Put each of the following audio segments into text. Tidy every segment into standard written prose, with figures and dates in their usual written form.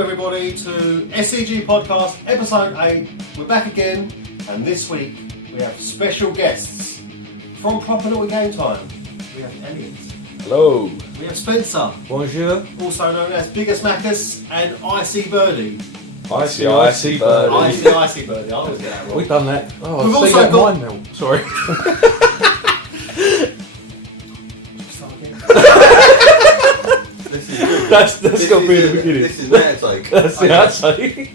everybody to SCG Podcast, Episode 8. We're back again, and this week we have special guests from Proper Naughty Game Time. We have Elliot. Hello. We have Spencer. Bonjour. Also known as Biggest Macus and Icy Birdie. Icy Birdie. Icy Birdie, I always get that wrong. We've done that. Oh, We've I also that got- mine now. Sorry. Start again. This is good. That's got to be the beginning. This is their take. That's the outside.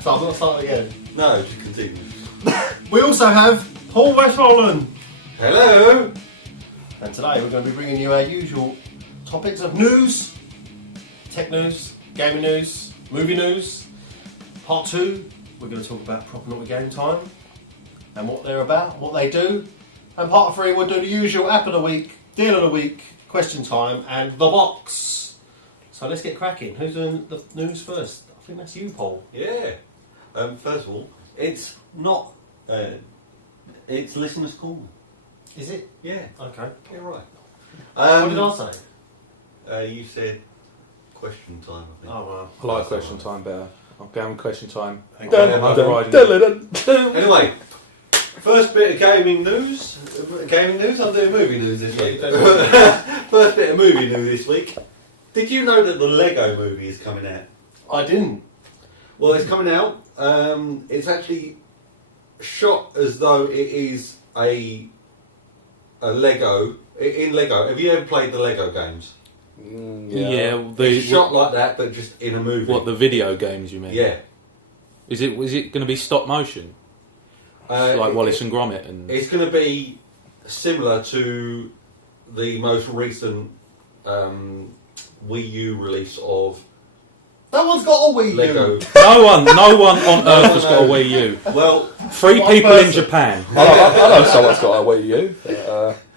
So I'm going to start again. No, just continue. We also have Paul Westmoreland. Hello. And today we're going to be bringing you our usual topics of news, tech news, gaming news, movie news. Part 2, we're going to talk about Proper Naughty Game Time and what they're about, what they do. And part 3, we'll do the usual app of the week, deal of the week, question time, and the box. So let's get cracking. Who's doing the news first? I think that's you, Paul. Yeah. First of all, it's not. It's listeners' corner. Is it? Yeah. Okay. You're right. What did I say? You said question time. I think. Oh, well. I like question time better. I'm going with question time. Anyway, first bit of gaming news. I'm doing movie news this week. First bit of movie news this week. Did you know that the Lego movie is coming out? I didn't. Well, it's coming out. It's actually shot as though it is a Lego. In Lego, have you ever played the Lego games? Yeah. It's shot like that, but just in a movie. What, the video games you mean? Yeah. Was it going to be stop motion? Like Wallace and Gromit? And It's going to be similar to the most recent Wii U release of No one's got a Wii U. Lego. No one on Earth has got a Wii U. Well, 3 One people person. in Japan. I know someone's got a Wii U.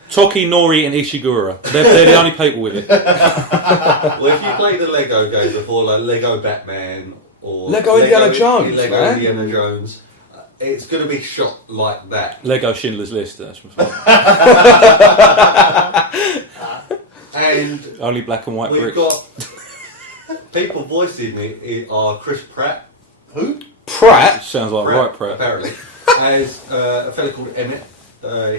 Toki, Nori and Ishiguro. They're the only people with it. well, if you played the Lego games before, like Lego Batman or Lego Indiana Jones, Lego man. Indiana Jones, it's going to be shot like that. Lego Schindler's List. That's And only black and white we've bricks. got people voicing it are Chris Pratt. Who? Pratt. Sounds like right Pratt. Apparently, as a fella called Emmett.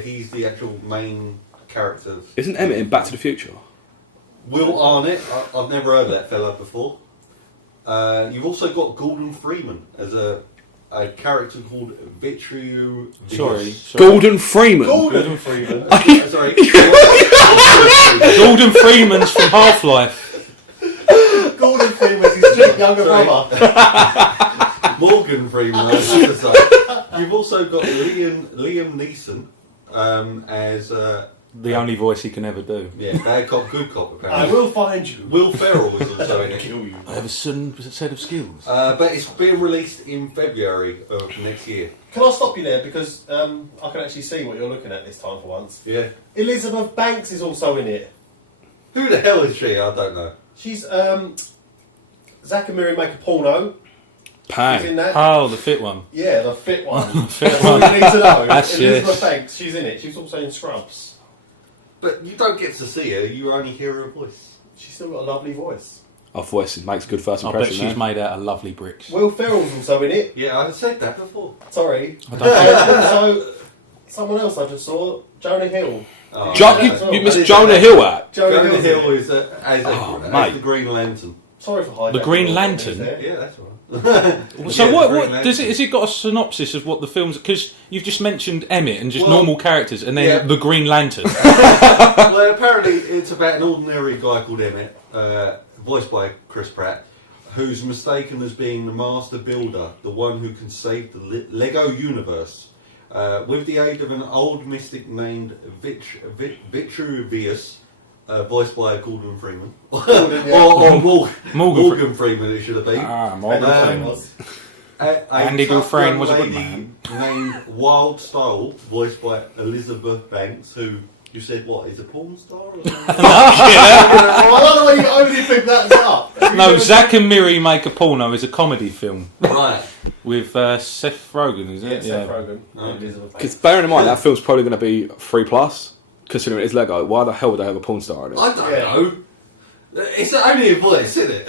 He's the actual main character. Isn't Emmett in Back to the Future? Will Arnett. I've never heard of that fella before. You've also got Gordon Freeman as a character called Vitru. Sorry. Gordon Freeman. Gordon Freeman. Sorry. Gordon Freeman's from Half-Life. Gordon Freeman's his cheap younger Sorry. brother. Morgan Freeman. I was gonna say. You've also got Liam Neeson as The only voice he can ever do. bad cop, good cop. I Apparently, will find you. Will Ferrell is also in it. you. I have a certain set of skills. But it's being released in February of next year. Can I stop you there because I can actually see what you're looking at this time for once. Yeah. Elizabeth Banks is also in it. Who the hell is she? I don't know. She's Zack and Miri Make a Porno. She's in Pang. that. Oh, the fit one. Yeah, the fit one. Fit That's all you need to know. That's Elizabeth yes. Banks, she's in it. She's also in Scrubs. But you don't get to see her. You only hear her voice. She's still got a lovely voice. Our voice makes good first I bet impression. she's made out of lovely bricks. Will Ferrell's also in it. Yeah, I said that before. Sorry. I don't think- So, someone else I just saw, Jonah Hill. Oh, You missed Jonah Hill out. Jonah Hill's in Hill it. is as mate. the Green Lantern. Sorry for hiding. The Green Lantern? Yeah, that's right. So Yeah, what Green does Lantern. it? Has it got a synopsis of what the film's? Because you've just mentioned Emmett and just Well, normal characters, and then yeah. the Green Lantern. Well, apparently it's about an ordinary guy called Emmett, voiced by Chris Pratt, who's mistaken as being the master builder, the one who can save the Lego universe. With the aid of an old mystic named Vitruvius, voiced by Gordon Freeman. or Morgan Freeman, it should have been. Morgan Um, Freeman. A Andy tough Dufresne young was a good lady man. named Wild Style, voiced by Elizabeth Banks, who you said what is a porn star? Or something? I don't know why you only picked that up. No, Zack and Miri Make a Porno is a comedy film Right. with Seth Rogen, is it? Seth Rogen. Okay. Elizabeth Because Banks. bearing in mind that film's probably going to be 3+, considering it's Lego. Why the hell would they have a porn star in it? I don't Yeah. know. It's only a voice, isn't it?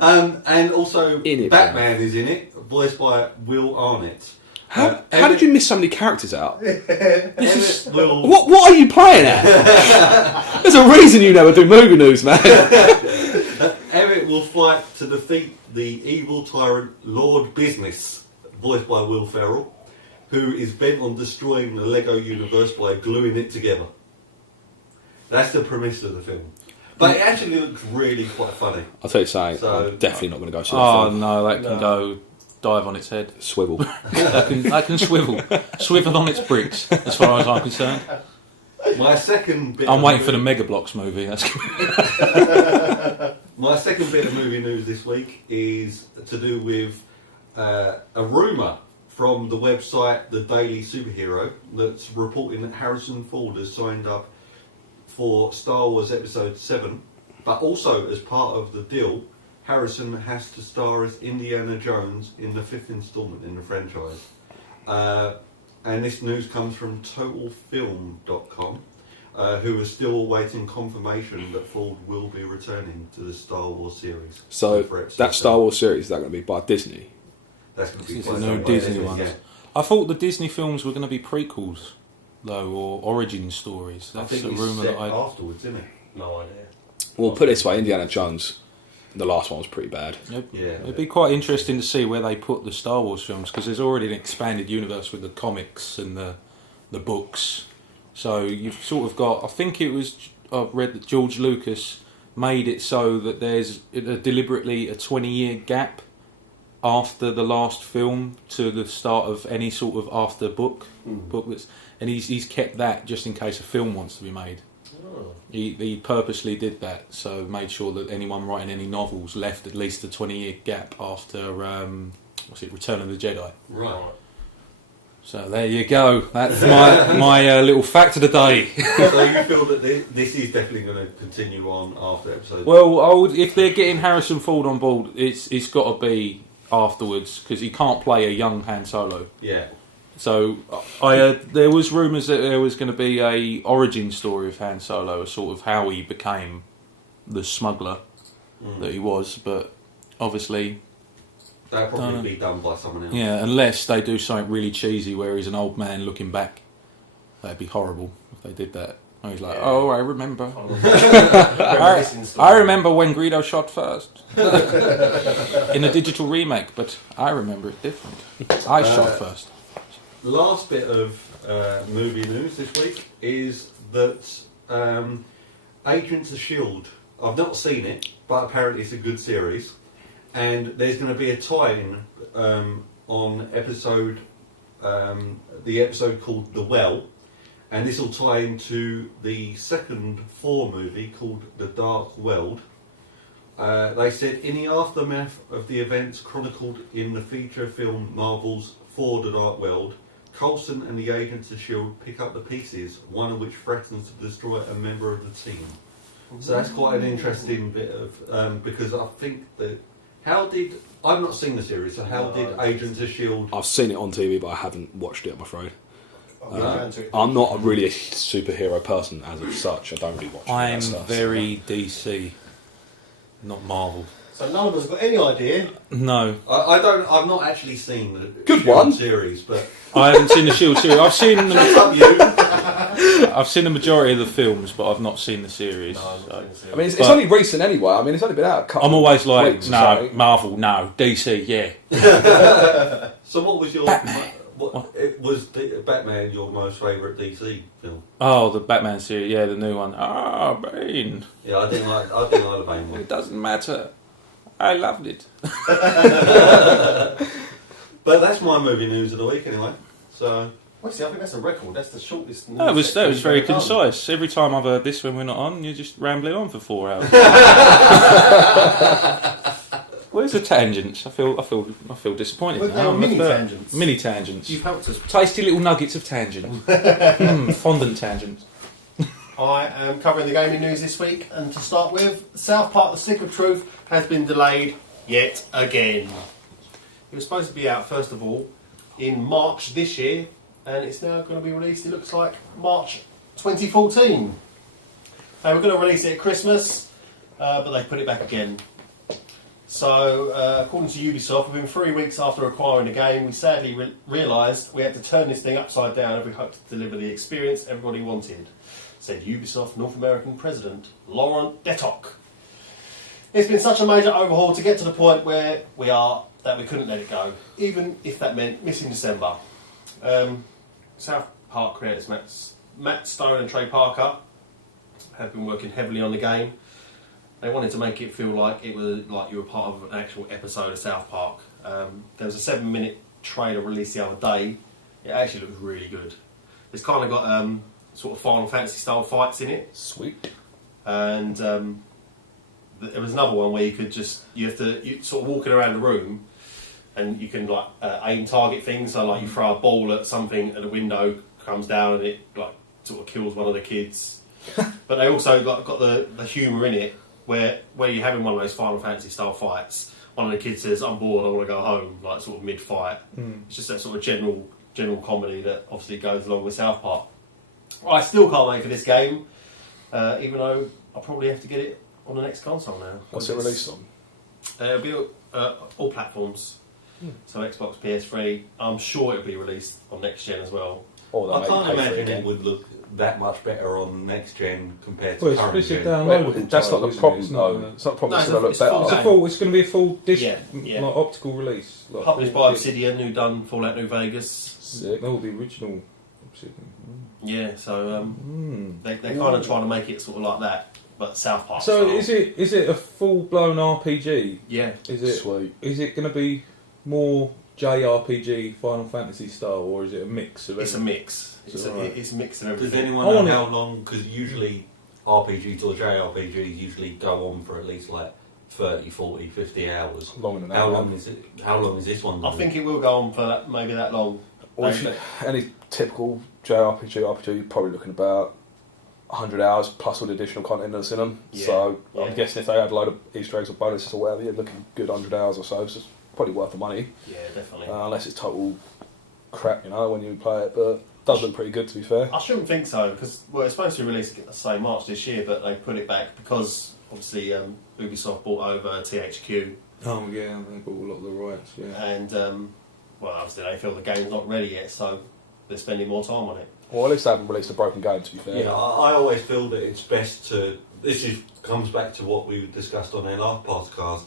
And also, In it, Batman is in it, voiced by Will Arnett. How did you miss so many characters out? Emmett will... What are you playing at? There's a reason you never do movie news, man. Emmett will fight to defeat the evil tyrant Lord Business, voiced by Will Ferrell, who is bent on destroying the Lego universe by gluing it together. That's the premise of the film. But it actually looks really quite funny. I'll tell you something, So- I'm definitely not going to go see that Oh film. no, that can go dive on its head. Swivel. That can swivel on its bricks, as far as I'm concerned. My second bit I'm of waiting for the movie- Mega Blocks movie. That's My second bit of movie news this week is to do with a rumour from the website The Daily Superhero that's reporting that Harrison Ford has signed up for Star Wars Episode 7, but also as part of the deal, Harrison has to star as Indiana Jones in the 5th instalment in the franchise. And this news comes from TotalFilm.com, who are still awaiting confirmation that Ford will be returning to the Star Wars series. So for episode that Star 7. Wars series, is that going to be by Disney? That's going to be This quite is no something, Disney isn't it? ones. Yeah. I thought the Disney films were going to be prequels, though, or origin stories. I That's think a it's rumour set that I. afterwards, isn't it? No idea. Well, put it this way, Indiana Jones, the last one was pretty bad. Yeah. It'd be quite interesting to see where they put the Star Wars films, because there's already an expanded universe with the comics and the books. So you've sort of got. I think it was. I've read that George Lucas made it so that there's deliberately a 20-year gap after the last film to the start of any sort of after book that's, and he's kept that just in case a film wants to be made. Oh. He purposely did that, so made sure that anyone writing any novels left at least a 20-year gap after Return of the Jedi. Right. So there you go. That's my little fact of the day. So you feel that this is definitely going to continue on after episode? Well, if they're getting Harrison Ford on board, it's got to be afterwards, because he can't play a young Han Solo. Yeah. So there was rumours that there was going to be a origin story of Han Solo, a sort of how he became the smuggler that he was, but obviously, That'll probably be done by someone else. yeah, unless they do something really cheesy where he's an old man looking back. That'd be horrible if they did that. And he's like, Yeah. oh, I remember. Reminiscing story. I remember when Greedo shot first. In a digital remake, but I remember it different. I shot first. Last bit of movie news this week is that Agents of S.H.I.E.L.D. I've not seen it, but apparently it's a good series. And there's going to be a tie-in on episode, the episode called The Well. And this will tie into the second 4 movie called The Dark World. They said, in the aftermath of the events chronicled in the feature film Marvel's For the Dark World, Coulson and the Agents of S.H.I.E.L.D. pick up the pieces, one of which threatens to destroy a member of the team. So that's quite an interesting bit of... because I think that... I've not seen the series, so how did Agents of S.H.I.E.L.D... I've seen it on TV, but I haven't watched it, I'm afraid. I'll get around to it. I'm not really a superhero person as of such. I don't really watch all I'm that stuff. very DC, not Marvel. So none of us got any idea. No, I've not actually seen the Good S.H.I.E.L.D. one. series, but... I haven't seen the Shield series. I've seen Shut up, you! I've seen the majority of the films, but I've not seen the series. No, I'm not so. gonna see it. I mean, it's But- only recent anyway. I mean, it's only been out a couple I'm always like, weeks or no, something. Marvel, no, DC, yeah. So what was your... Batman. Was Batman your most favourite DC film? Oh, the Batman series, yeah, the new one. Ah, Bane. Yeah, I didn't like the Bane one. It doesn't matter. I loved it. But that's my movie news of the week anyway. So Well, see, I think that's a record. That's the shortest. That was section very we've ever done. concise. Every time I've heard this when we're not on, you're just rambling on for 4 hours. Where's the tangents? I feel disappointed. Well, they now. were mini But- tangents. Mini tangents. You've helped us. Tasty little nuggets of tangent. Fondant tangents. I am covering the gaming news this week, and to start with, South Park: The Stick of Truth has been delayed yet again. It was supposed to be out first of all in March this year, and it's now going to be released. It looks like March 2014. They were going to release it at Christmas, but they put it back again. So, according to Ubisoft, within 3 weeks after acquiring the game, we sadly realised we had to turn this thing upside down if we hoped to deliver the experience everybody wanted, said Ubisoft North American President Laurent Detoc. It's been such a major overhaul to get to the point where we are that we couldn't let it go, even if that meant missing December. South Park creators Matt Stone and Trey Parker have been working heavily on the game. They wanted to make it feel like it was like you were part of an actual episode of South Park. There was a 7-minute trailer released the other day. It actually looks really good. It's kind of got sort of Final Fantasy style fights in it. Sweet. And there was another one where you sort of walking around the room and you can like aim target things. So like you throw a ball at something and the window comes down and it like sort of kills one of the kids. But they also got the humour in it. Where you're having one of those Final Fantasy style fights, one of the kids says, "I'm bored, I want to go home," like sort of mid-fight. It's just that sort of general comedy that obviously goes along with South Park. I still can't wait for this game, even though I'll probably have to get it on the next console now. What's it released on? It'll be all platforms, so Xbox, PS3. I'm sure it'll be released on next gen as well. Or I they can't may pay for imagine again. it would look that much better on next gen compared to Well, it's current especially gen. downloadable. That's not the problem, It's though. not, It's not the problem. No, It's going to it's look full better. game. it's going to be a full disc, Yeah. like optical release. Like Published full by disc. Obsidian, who done Fallout New Vegas. Sick. No, the original Obsidian. Yeah, so they're kind of trying to make it sort of like that, but South Park. So style. is it a full blown RPG? Yeah. Sweet. Is it going to be more JRPG Final Fantasy style, or is it a mix of It's a everything? mix. It's alright. It's a mix of Does everything. anyone I know wanna- how long? Because usually RPGs or JRPGs usually go on for at least like 30, 40, 50 hours. Longer than that. How man. long is it? How long is this one? I think it will go on for maybe that long. Or if you, any typical JRPG, you're probably looking about 100 hours plus all the additional content that's in them. Yeah, So yeah. I'm guessing if they had a load of Easter eggs or bonuses or whatever, you're looking good 100 hours or so. So it's probably worth the money. Yeah, definitely. Unless it's total crap, when you play it. But it does look pretty good, to be fair. I shouldn't think so because it's supposed to be released the same March this year, but they put it back because obviously Ubisoft bought over THQ, Oh yeah, they bought a lot of the rights. Yeah. and obviously they feel the game's not ready yet, so they're spending more time on it. Well, at least they haven't released a broken game, to be fair. Yeah, I always feel that it's best to. Comes back to what we discussed on our last podcast.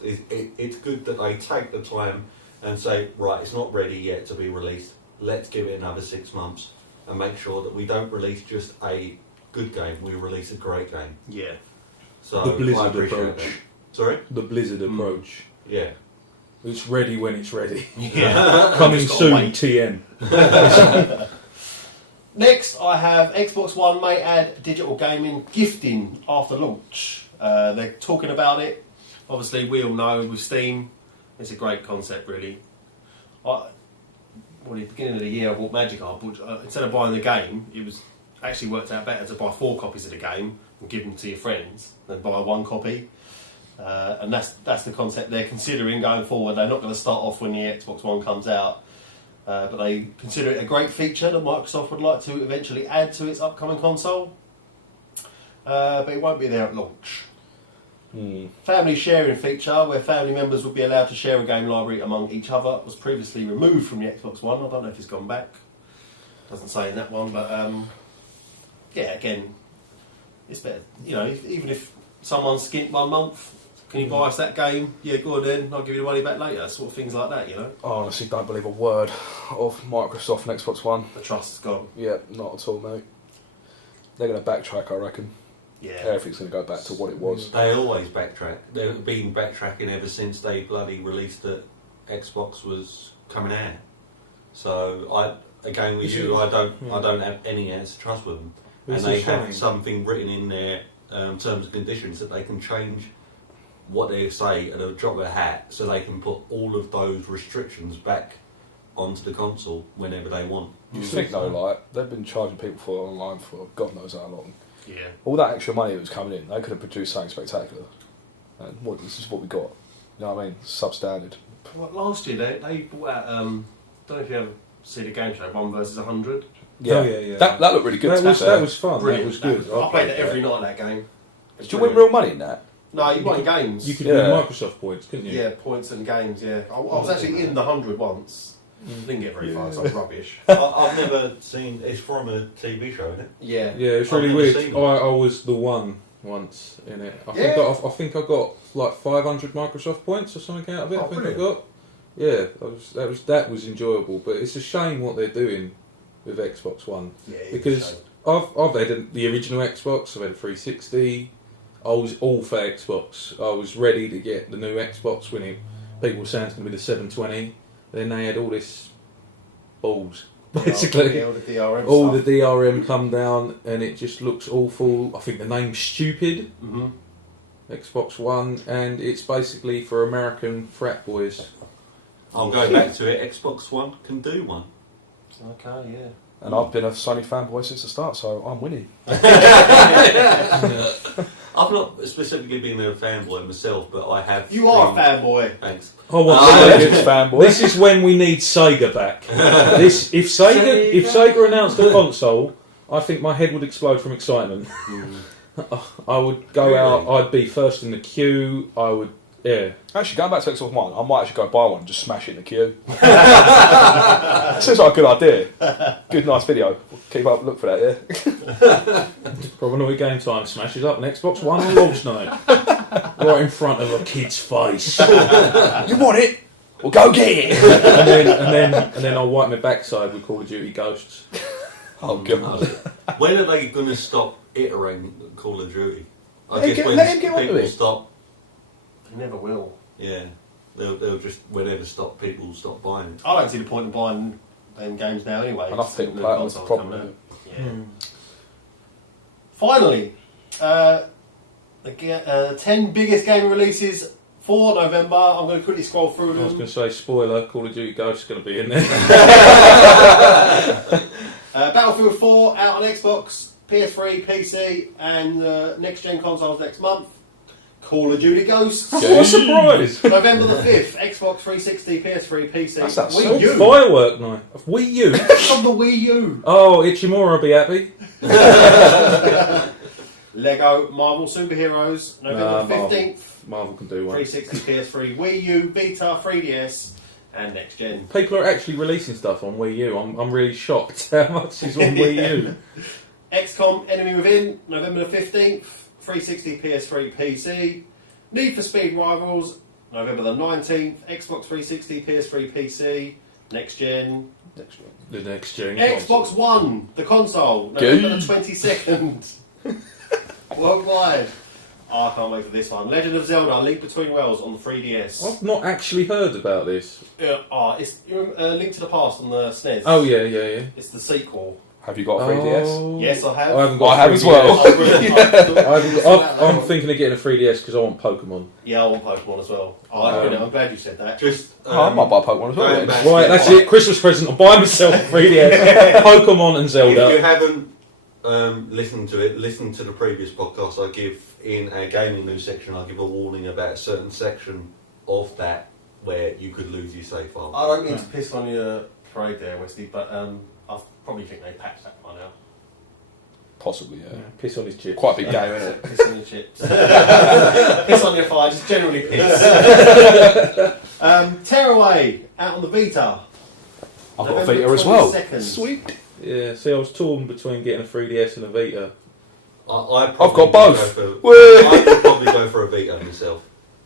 It's good that they take the time and say, right, it's not ready yet to be released. Let's give it another 6 months and make sure that we don't release just a good game. We release a great game. Yeah. So The Blizzard I appreciate approach. that. Sorry. The Blizzard approach. Yeah. It's ready when it's ready. Yeah. Coming Just gotta soon, wait. TM. Next, I have Xbox One may add digital gaming gifting after launch. They're talking about it. Obviously, we all know with Steam, it's a great concept, really. At the beginning of the year, I bought Magic. Instead of buying the game, it was actually worked out better to buy 4 copies of the game and give them to your friends than buy 1 copy. And that's the concept they're considering going forward. They're not going to start off when the Xbox One comes out. But they consider it a great feature that Microsoft would like to eventually add to its upcoming console. But it won't be there at launch. Family sharing feature, where family members would be allowed to share a game library among each other, was previously removed from the Xbox One. I don't know if it's gone back. Doesn't say in that one, but yeah, again, it's better. Even if someone's skint 1 month, can you buy us that game? Yeah, go on then. I'll give you the money back later. Sort of things like that, I honestly don't believe a word of Microsoft and Xbox One. The trust is gone. Yeah, not at all, mate. They're going to backtrack, I reckon. Yeah. Everything's going to go back to what it was. They always backtrack. They've been backtracking ever since they bloody released that Xbox was coming out. So I don't have any ounce of trust with them. And It's a they have shame. something written in their terms and conditions that they can change what they say at a drop of a hat, so they can put all of those restrictions back onto the console whenever they want. You think though, like they've been charging people for online for God knows how long. Yeah. All that extra money that was coming in, they could have produced something spectacular. And this is what we got. You know what I mean? Substandard. Well, last year they brought out. Don't know if you ever see the game show 1 versus 100. Oh, yeah. That looked really good. That to be was fair. that was fun. Brilliant. That was good. I played it every night. That game. Did you win real money in that? No, you won games. You could Yeah. win Microsoft points, couldn't you? Yeah, points and games, yeah. I was actually in the 100 once. Didn't get very far, Yeah. so I was rubbish. I've never seen. It's from a TV show, isn't it? Yeah. Yeah, it's I've really never weird. seen I was the one once in it. I think I got like 500 Microsoft points or something out of it. Oh, I think brilliant. I got. Yeah, that was enjoyable, but it's a shame what they're doing with Xbox One Yeah, it's because a shame. I've had the original Xbox. I've had a 360. I was all for Xbox. I was ready to get the new Xbox when people were saying it's going to be the 720. Then they had all this balls, basically. Yeah, all the DRM All stuff. the DRM come down and it just looks awful. I think the name's stupid. Mm-hmm. Xbox One, and it's basically for American frat boys. I'll go back to it. Xbox One can do one. Okay, yeah. And I've been a Sony fanboy since the start, so I'm winning. I've not specifically been a fanboy myself, but I have. You are a been- fanboy. Thanks. I want Legends Sega. fanboy. This is when we need Sega back. If Sega announced a console, I think my head would explode from excitement. I would go Really? out. I'd be first in the queue. I would. Yeah. Actually, going back to Xbox One, I might actually go buy one and just smash it in the queue. Seems like a good idea. Good, nice video. Keep up, look for that, yeah? Probably Naughty Game Time smashes up an Xbox One on launch night. Right in front of a kid's face. You want it? Well, go get it! and then I'll wipe my backside with Call of Duty Ghosts. Oh, God. When are they going to stop iterating Call of Duty? Let him get onto people it. stop. You never will. Yeah, they'll just whenever people stop buying it. I don't see the point in buying them games now anyway. Enough people The play it, that's the console's problem. coming isn't out. Yeah. Finally, the 10 biggest gaming releases for November. I'm going to quickly scroll through I was them. going to say, spoiler, Call of Duty Ghosts is going to be in there. Battlefield 4 out on Xbox, PS3, PC, and next-gen consoles next month. Call of Duty Ghosts. What a surprise! November the 5th, Xbox 360, PS3, PC, That's that Wii sort U. Firework night. Wii U. On the Wii U. Oh, Ichimura will be happy. Lego Marvel Superheroes, November Marvel. 15th, Marvel can do one. 360, PS3, Wii U, Vita, 3DS, and next gen. People are actually releasing stuff on Wii U. I'm really shocked how much is on Wii U. XCOM Enemy Within, November the 15th, 360, PS3, PC. Need for Speed Rivals, November the 19th, Xbox 360, PS3, PC, next gen. The next gen. Xbox One, the console, November the 22nd. Worldwide. Oh, I can't wait for this one. Legend of Zelda, Link Between Worlds on the 3DS. I've not actually heard about this. It's Link to the Past on the SNES. Oh yeah. It's the sequel. Have you got a 3DS? Oh. Yes, I have. I haven't got I a have as 3DS. well. I'm thinking of getting a 3DS because I want Pokemon. Yeah, I want Pokemon as well. I'm glad you said that. Just I might buy Pokemon as well. going then. back Right, to- that's it. Christmas present. I'll buy myself a 3DS. Pokemon and If you Zelda. haven't listened to it, listen to the previous podcast. I give in our gaming news section. I give a warning about a certain section of that where you could lose your save file. I don't mean to piss on your parade there, Westy, but I probably think they patched that by now. Possibly, yeah. Piss on his chip. Quite a big game, isn't it? Piss on your chips. Piss on your fire, just generally piss. Tearaway, out on the Vita. I've got a November Vita as well. 22nd. Sweet. Yeah, see, I was torn between getting a 3DS and a Vita. I'd I've probably got both. go for- Woo! I could probably go for a Vita myself.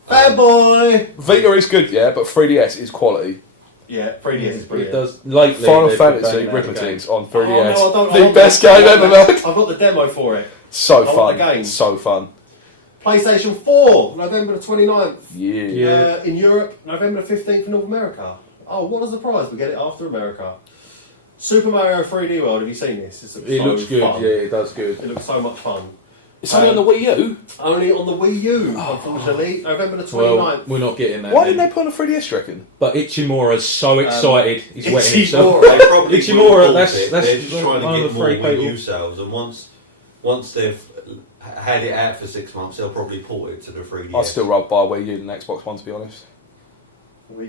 Fanboy! Vita is good, yeah, but 3DS is quality. Yeah, 3DS is But brilliant. it does lately. Final they've been Fantasy banging out the game. Ricketings on Oh, 3DS. no, I don't- I the want best the- game ever, man. I've got the demo for it. So I want fun. the game. So fun. PlayStation 4, November the 29th. Yeah. Yeah. In Europe, November the 15th in North America. Oh, what a surprise, we get it after America. Super Mario 3D World, have you seen this? It's It so looks good. fun. Yeah, it does good. It looks so much fun. It's only on the Wii U. Only on the Wii U, unfortunately. November the 29th. Well, we're not getting that. Why then. didn't they put on a 3DS, you reckon? But Ichimura's so excited. He's wetting himself. Ichimura. They probably Ichimura, would've bought that's- it. that's They're just trying one to of get the more three Wii people. U sales, and once they've had it out for 6 months, they'll probably port it to the 3DS. I'd still rather buy a Wii U than Xbox One, to be honest.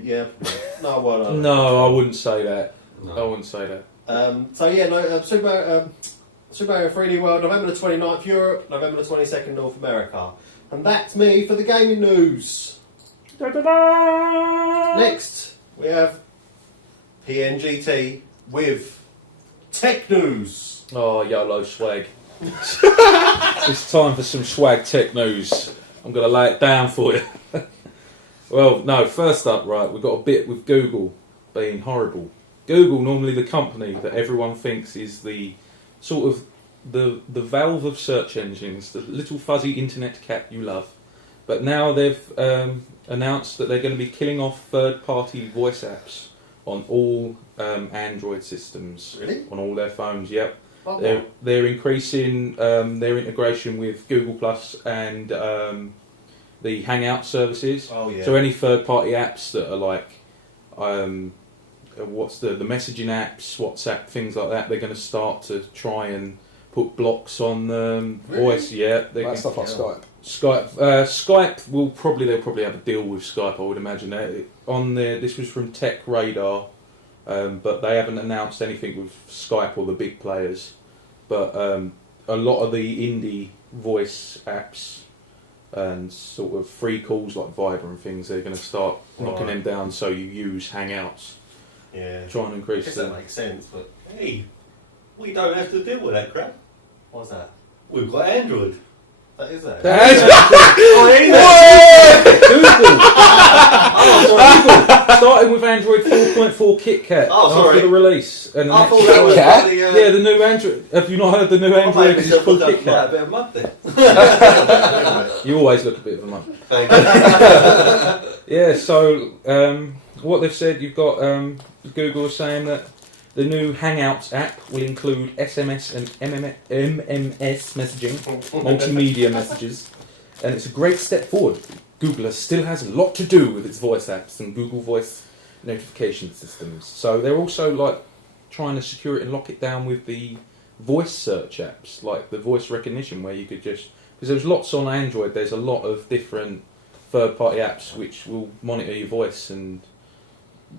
Yeah. No, well, no. No, I wouldn't say that. No. I wouldn't say that. Super Mario 3D World, November the 29th Europe, November the 22nd North America. And that's me for the gaming news. Da-da-da! Next, we have PNGT with tech news. Oh, YOLO swag. It's time for some swag tech news. I'm going to lay it down for you. Well, no, first up, right, we've got a bit with Google being horrible. Google, normally the company that everyone thinks is the sort of the valve of search engines, the little fuzzy internet cat you love. But now they've announced that they're going to be killing off third-party voice apps on all Android systems. Really? On all their phones, yep. Oh, They're increasing their integration with Google Plus and the Hangout services. Oh, yeah. So any third-party apps that are like, what's the messaging apps, WhatsApp, things like that, they're going to start to try and put blocks on voice. Yeah, Like stuff like Yeah. Skype. Skype they'll probably have a deal with Skype. I would imagine. On there, this was from Tech Radar, but they haven't announced anything with Skype or the big players. But a lot of the indie voice apps and sort of free calls like Viber and things, they're going to start knocking them down. So you use Hangouts, Yeah. trying to I increase guess them. that makes sense, but Hey, we don't have to deal with that crap. what's that? We've got Android. That is that. Google starting with Android 4.4 KitKat Oh, sorry. after the release. And the I next thought that was Cat? bloody, yeah, the new Android. Have you not heard the new I Android made is myself called look like KitKat? a bit of mud there. You always look a bit of a mug. Thank you. Yeah, so what they've said, you've got Google saying that the new Hangouts app will include SMS and MMS messaging, multimedia messages, and it's a great step forward. Google still has a lot to do with its voice apps and Google Voice notification systems. So they're also like trying to secure it and lock it down with the voice search apps, like the voice recognition, where you could just, because there's lots on Android. There's a lot of different third-party apps which will monitor your voice and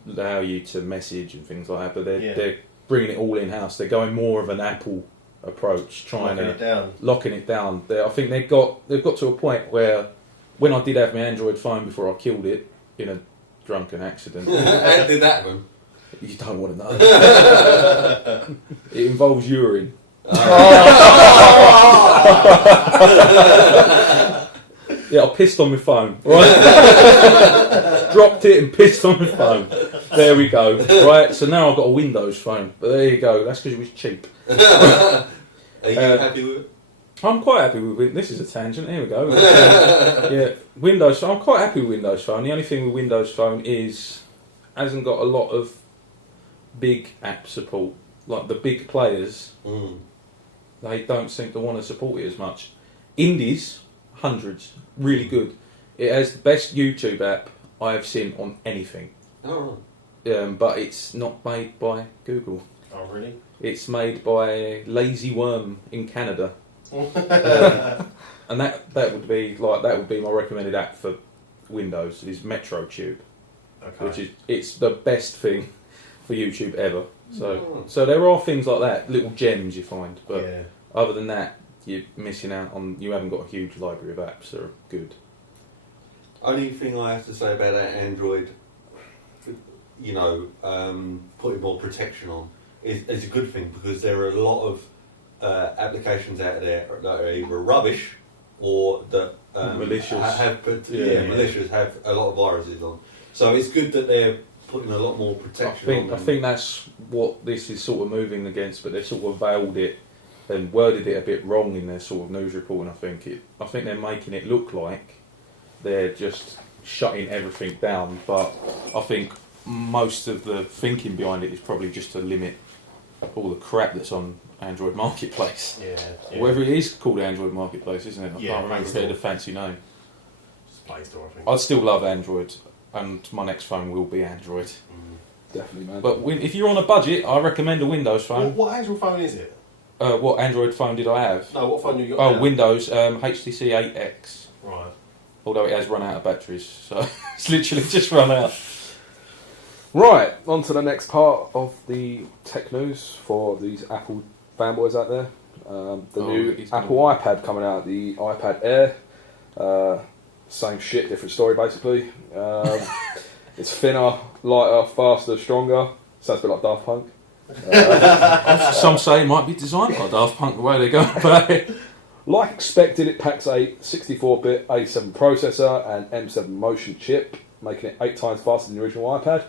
allow you to message and things like that. But they're bringing it all in house. They're going more of an Apple approach, trying Locking to it down. locking it down. I think they've got to a point where, when I did have my Android phone before I killed it in a drunken accident. How did that happen? You don't want to know. It involves urine. Yeah, I pissed on my phone. Right, dropped it and pissed on my phone. There we go. Right, so now I've got a Windows phone. But there you go. That's because it was cheap. Are you happy with it? I'm quite happy with it. This is a tangent. Here we go. Yeah, Windows. I'm quite happy with Windows Phone. The only thing with Windows Phone is hasn't got a lot of big app support. Like the big players, they don't seem to want to support it as much. Indies, hundreds, really good. It has the best YouTube app I have seen on anything. Oh, But it's not made by Google. Oh, really? It's made by Lazy Worm in Canada. And that would be my recommended app for Windows is MetroTube, Okay. which is it's the best thing for YouTube ever. So there are things like that, little gems you find, but yeah. other than that, you're missing out on. You haven't got a huge library of apps that are good. only thing I have to say about that Android, putting more protection on is a good thing, because there are a lot of applications out there that are either rubbish or that Malicious. malicious, have a lot of viruses on. So it's good that they're putting a lot more protection on. I think that's what this is sort of moving against, but they've sort of veiled it and worded it a bit wrong in their sort of news reporting. I think they're making it look like they're just shutting everything down, but I think most of the thinking behind it is probably just to limit all the crap that's on Android Marketplace. Yeah. Whatever it is called Android Marketplace, isn't it? I Yeah, can't remember if they had a Play fancy name. Just Play Store, I think. I still love Android, and my next phone will be Android. Definitely, man. But if you're on a budget, I recommend a Windows phone. What Android phone is it? What Android phone did I have? No, what phone you got? Oh, now? Windows HTC 8X. Right. Although it has run out of batteries, so it's literally just run out. Right, on to the next part of the tech news for these Apple fanboys out there. The new he's gonna- Apple iPad coming out, the iPad Air. Same shit, different story basically. It's thinner, lighter, faster, stronger. Sounds a bit like Daft Punk. Some say it might be designed by Daft Punk the way they go about it. Like expected, it packs a 64-bit A7 processor and M7 motion chip, making it 8 times faster than the original iPad.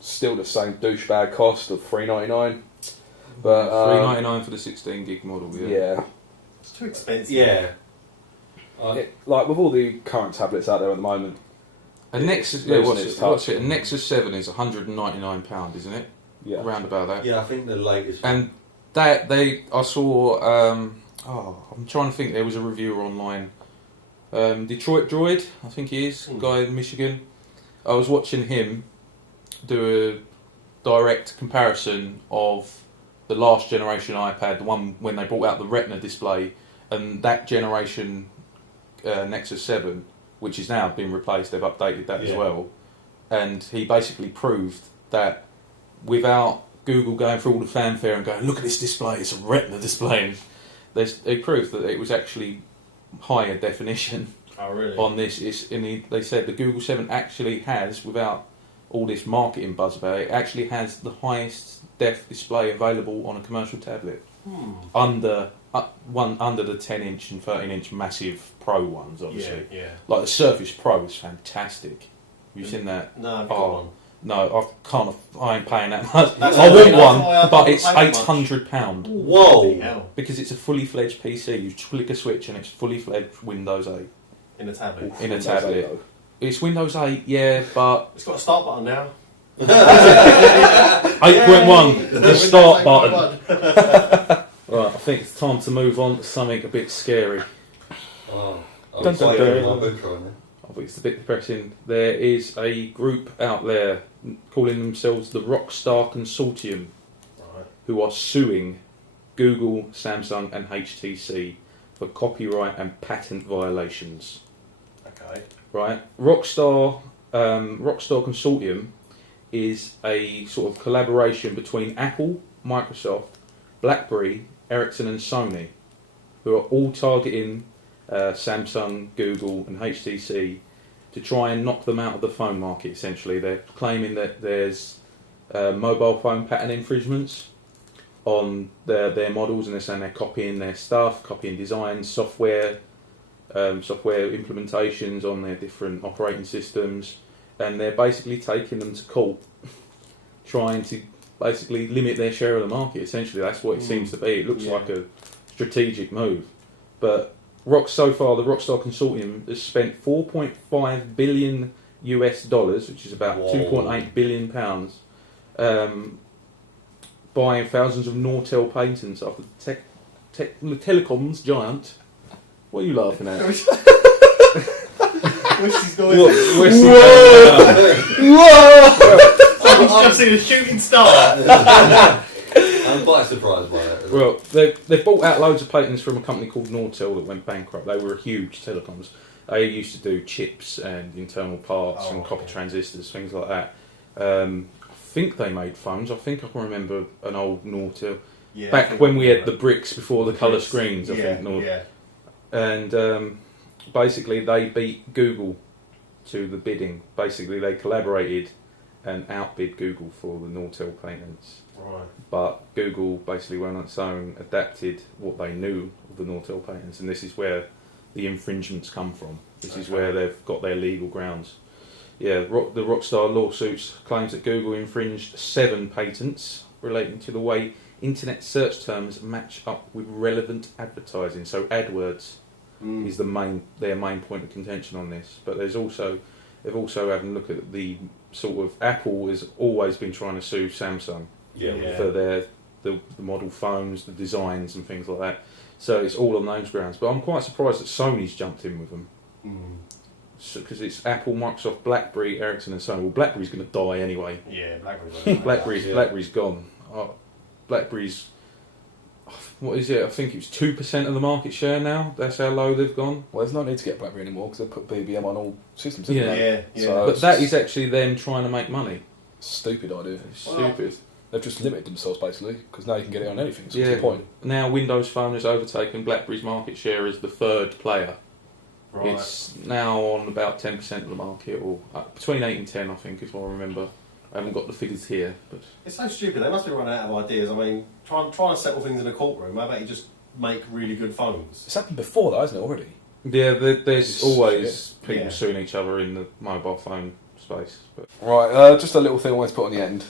Still the same douchebag cost of $399. But $399 for the 16 gig model. yeah. It's too expensive. Yeah. Like with all the current tablets out there at the moment. A Nexus, what's it? A Nexus 7 is £199, isn't it? Yeah. Around about that. Yeah, I think the latest. And I saw. I'm trying to think. There was a reviewer online. Detroit Droid, I think he is, guy in Michigan. I was watching him do a direct comparison of the last generation iPad, the one when they brought out the Retina display, and that generation Nexus 7, which is now been replaced. They've updated that as well, and he basically proved that without Google going through all the fanfare and going, look at this display, it's a Retina display, and they proved that it was actually higher definition. Oh, really? On this. They said the Google 7 actually has, without all this marketing buzz about it, actually has the highest def display available on a commercial tablet. Under the 10-inch and 13-inch massive Pro ones, obviously. Yeah. Like the Surface Pro is fantastic. Have you seen that? No, I've got one. No, I ain't paying that much. That's I why want one, but it's £800. Whoa! Because it's a fully fledged PC. You flick a switch and it's fully fledged Windows 8. In a tablet. In a tablet. It's Windows 8, yeah, but It's got a start button now. 8.1, the start button. button. Right, I think it's time to move on to something a bit scary. Oh, Dun, I'm dun, playing dun. my book right now. I think it's a bit depressing. There is a group out there calling themselves the Rockstar Consortium, Right. who are suing Google, Samsung and HTC for copyright and patent violations. Okay. Right, Rockstar Consortium is a sort of collaboration between Apple, Microsoft, BlackBerry, Ericsson and Sony, who are all targeting Samsung, Google and HTC to try and knock them out of the phone market. Essentially, they're claiming that there's mobile phone patent infringements on their models, and they're saying they're copying their stuff, copying designs, software implementations on their different operating systems, and they're basically taking them to court, trying to basically limit their share of the market. Essentially, that's what it seems to be. It looks like a strategic move, but so far the Rockstar Consortium has spent $4.5 billion US, which is about £2.8 billion pounds, buying thousands of Nortel patents after the telecoms giant. What are you laughing at? Where's going? I've seen a shooting star. I'm quite surprised by that. Well, they've bought out loads of patents from a company called Nortel that went bankrupt. They were huge telecoms. They used to do chips and internal parts and copper transistors, things like that. I think they made phones. I think I can remember an old Nortel. Yeah, back when we had the bricks before the colour screens, I think. Yeah. And basically they beat Google to the bidding. Basically they collaborated and outbid Google for the Nortel patents. Right. But Google basically went on its own, adapted what they knew of the Nortel patents, and this is where the infringements come from. This is where they've got their legal grounds. Yeah, the Rockstar lawsuits claims that Google infringed 7 patents relating to the way internet search terms match up with relevant advertising. So AdWords is their main point of contention on this. But they've also had a look at the sort of, Apple has always been trying to sue Samsung for the model phones, the designs and things like that. So it's all on those grounds. But I'm quite surprised that Sony's jumped in with them. Because it's Apple, Microsoft, BlackBerry, Ericsson and Sony. Well, BlackBerry's going to die anyway. Yeah, BlackBerry's BlackBerry's gone. BlackBerry's, what is it? I think it's 2% of the market share now. That's how low they've gone. Well, there's no need to get BlackBerry anymore because they've put BBM on all systems. Yeah. So but that is actually them trying to make money. Stupid idea. Stupid. They've just limited themselves basically because now you can get it on anything. So what's the point? Now Windows Phone has overtaken BlackBerry's market share as the 3rd player Right. It's now on about 10% of the market, or between 8 and 10, I think, is what I remember. I haven't got the figures here, but It's so stupid. They must be running out of ideas. I mean, try and settle things in a courtroom. How about you just make really good phones? It's happened before, though, hasn't it, already? yeah, there's always people Yeah. suing each other in the mobile phone space. But Right, just a little thing I wanted to put on the end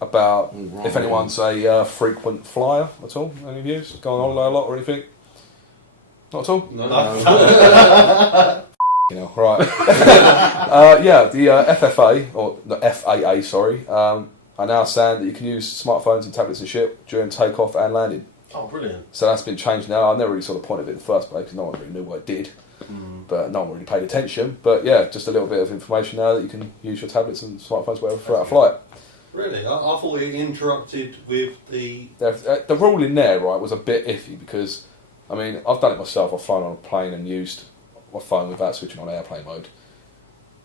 about Right. if anyone's a frequent flyer at all. Any of you? Go on holiday a lot or anything? Not at all? No. You know, right. Yeah, the FFA, or the FAA, sorry, are now saying that you can use smartphones and tablets and shit during takeoff and landing. Oh, brilliant. So that's been changed now. I never really saw the point of it in the first place because no one really knew what it did. But no one really paid attention. But yeah, just a little bit of information now that you can use your tablets and smartphones whatever throughout a flight. Really? I thought it interrupted with the... The rule in there, right, was a bit iffy because, I mean, I've done it myself. I've flown on a plane and used my phone without switching on airplane mode.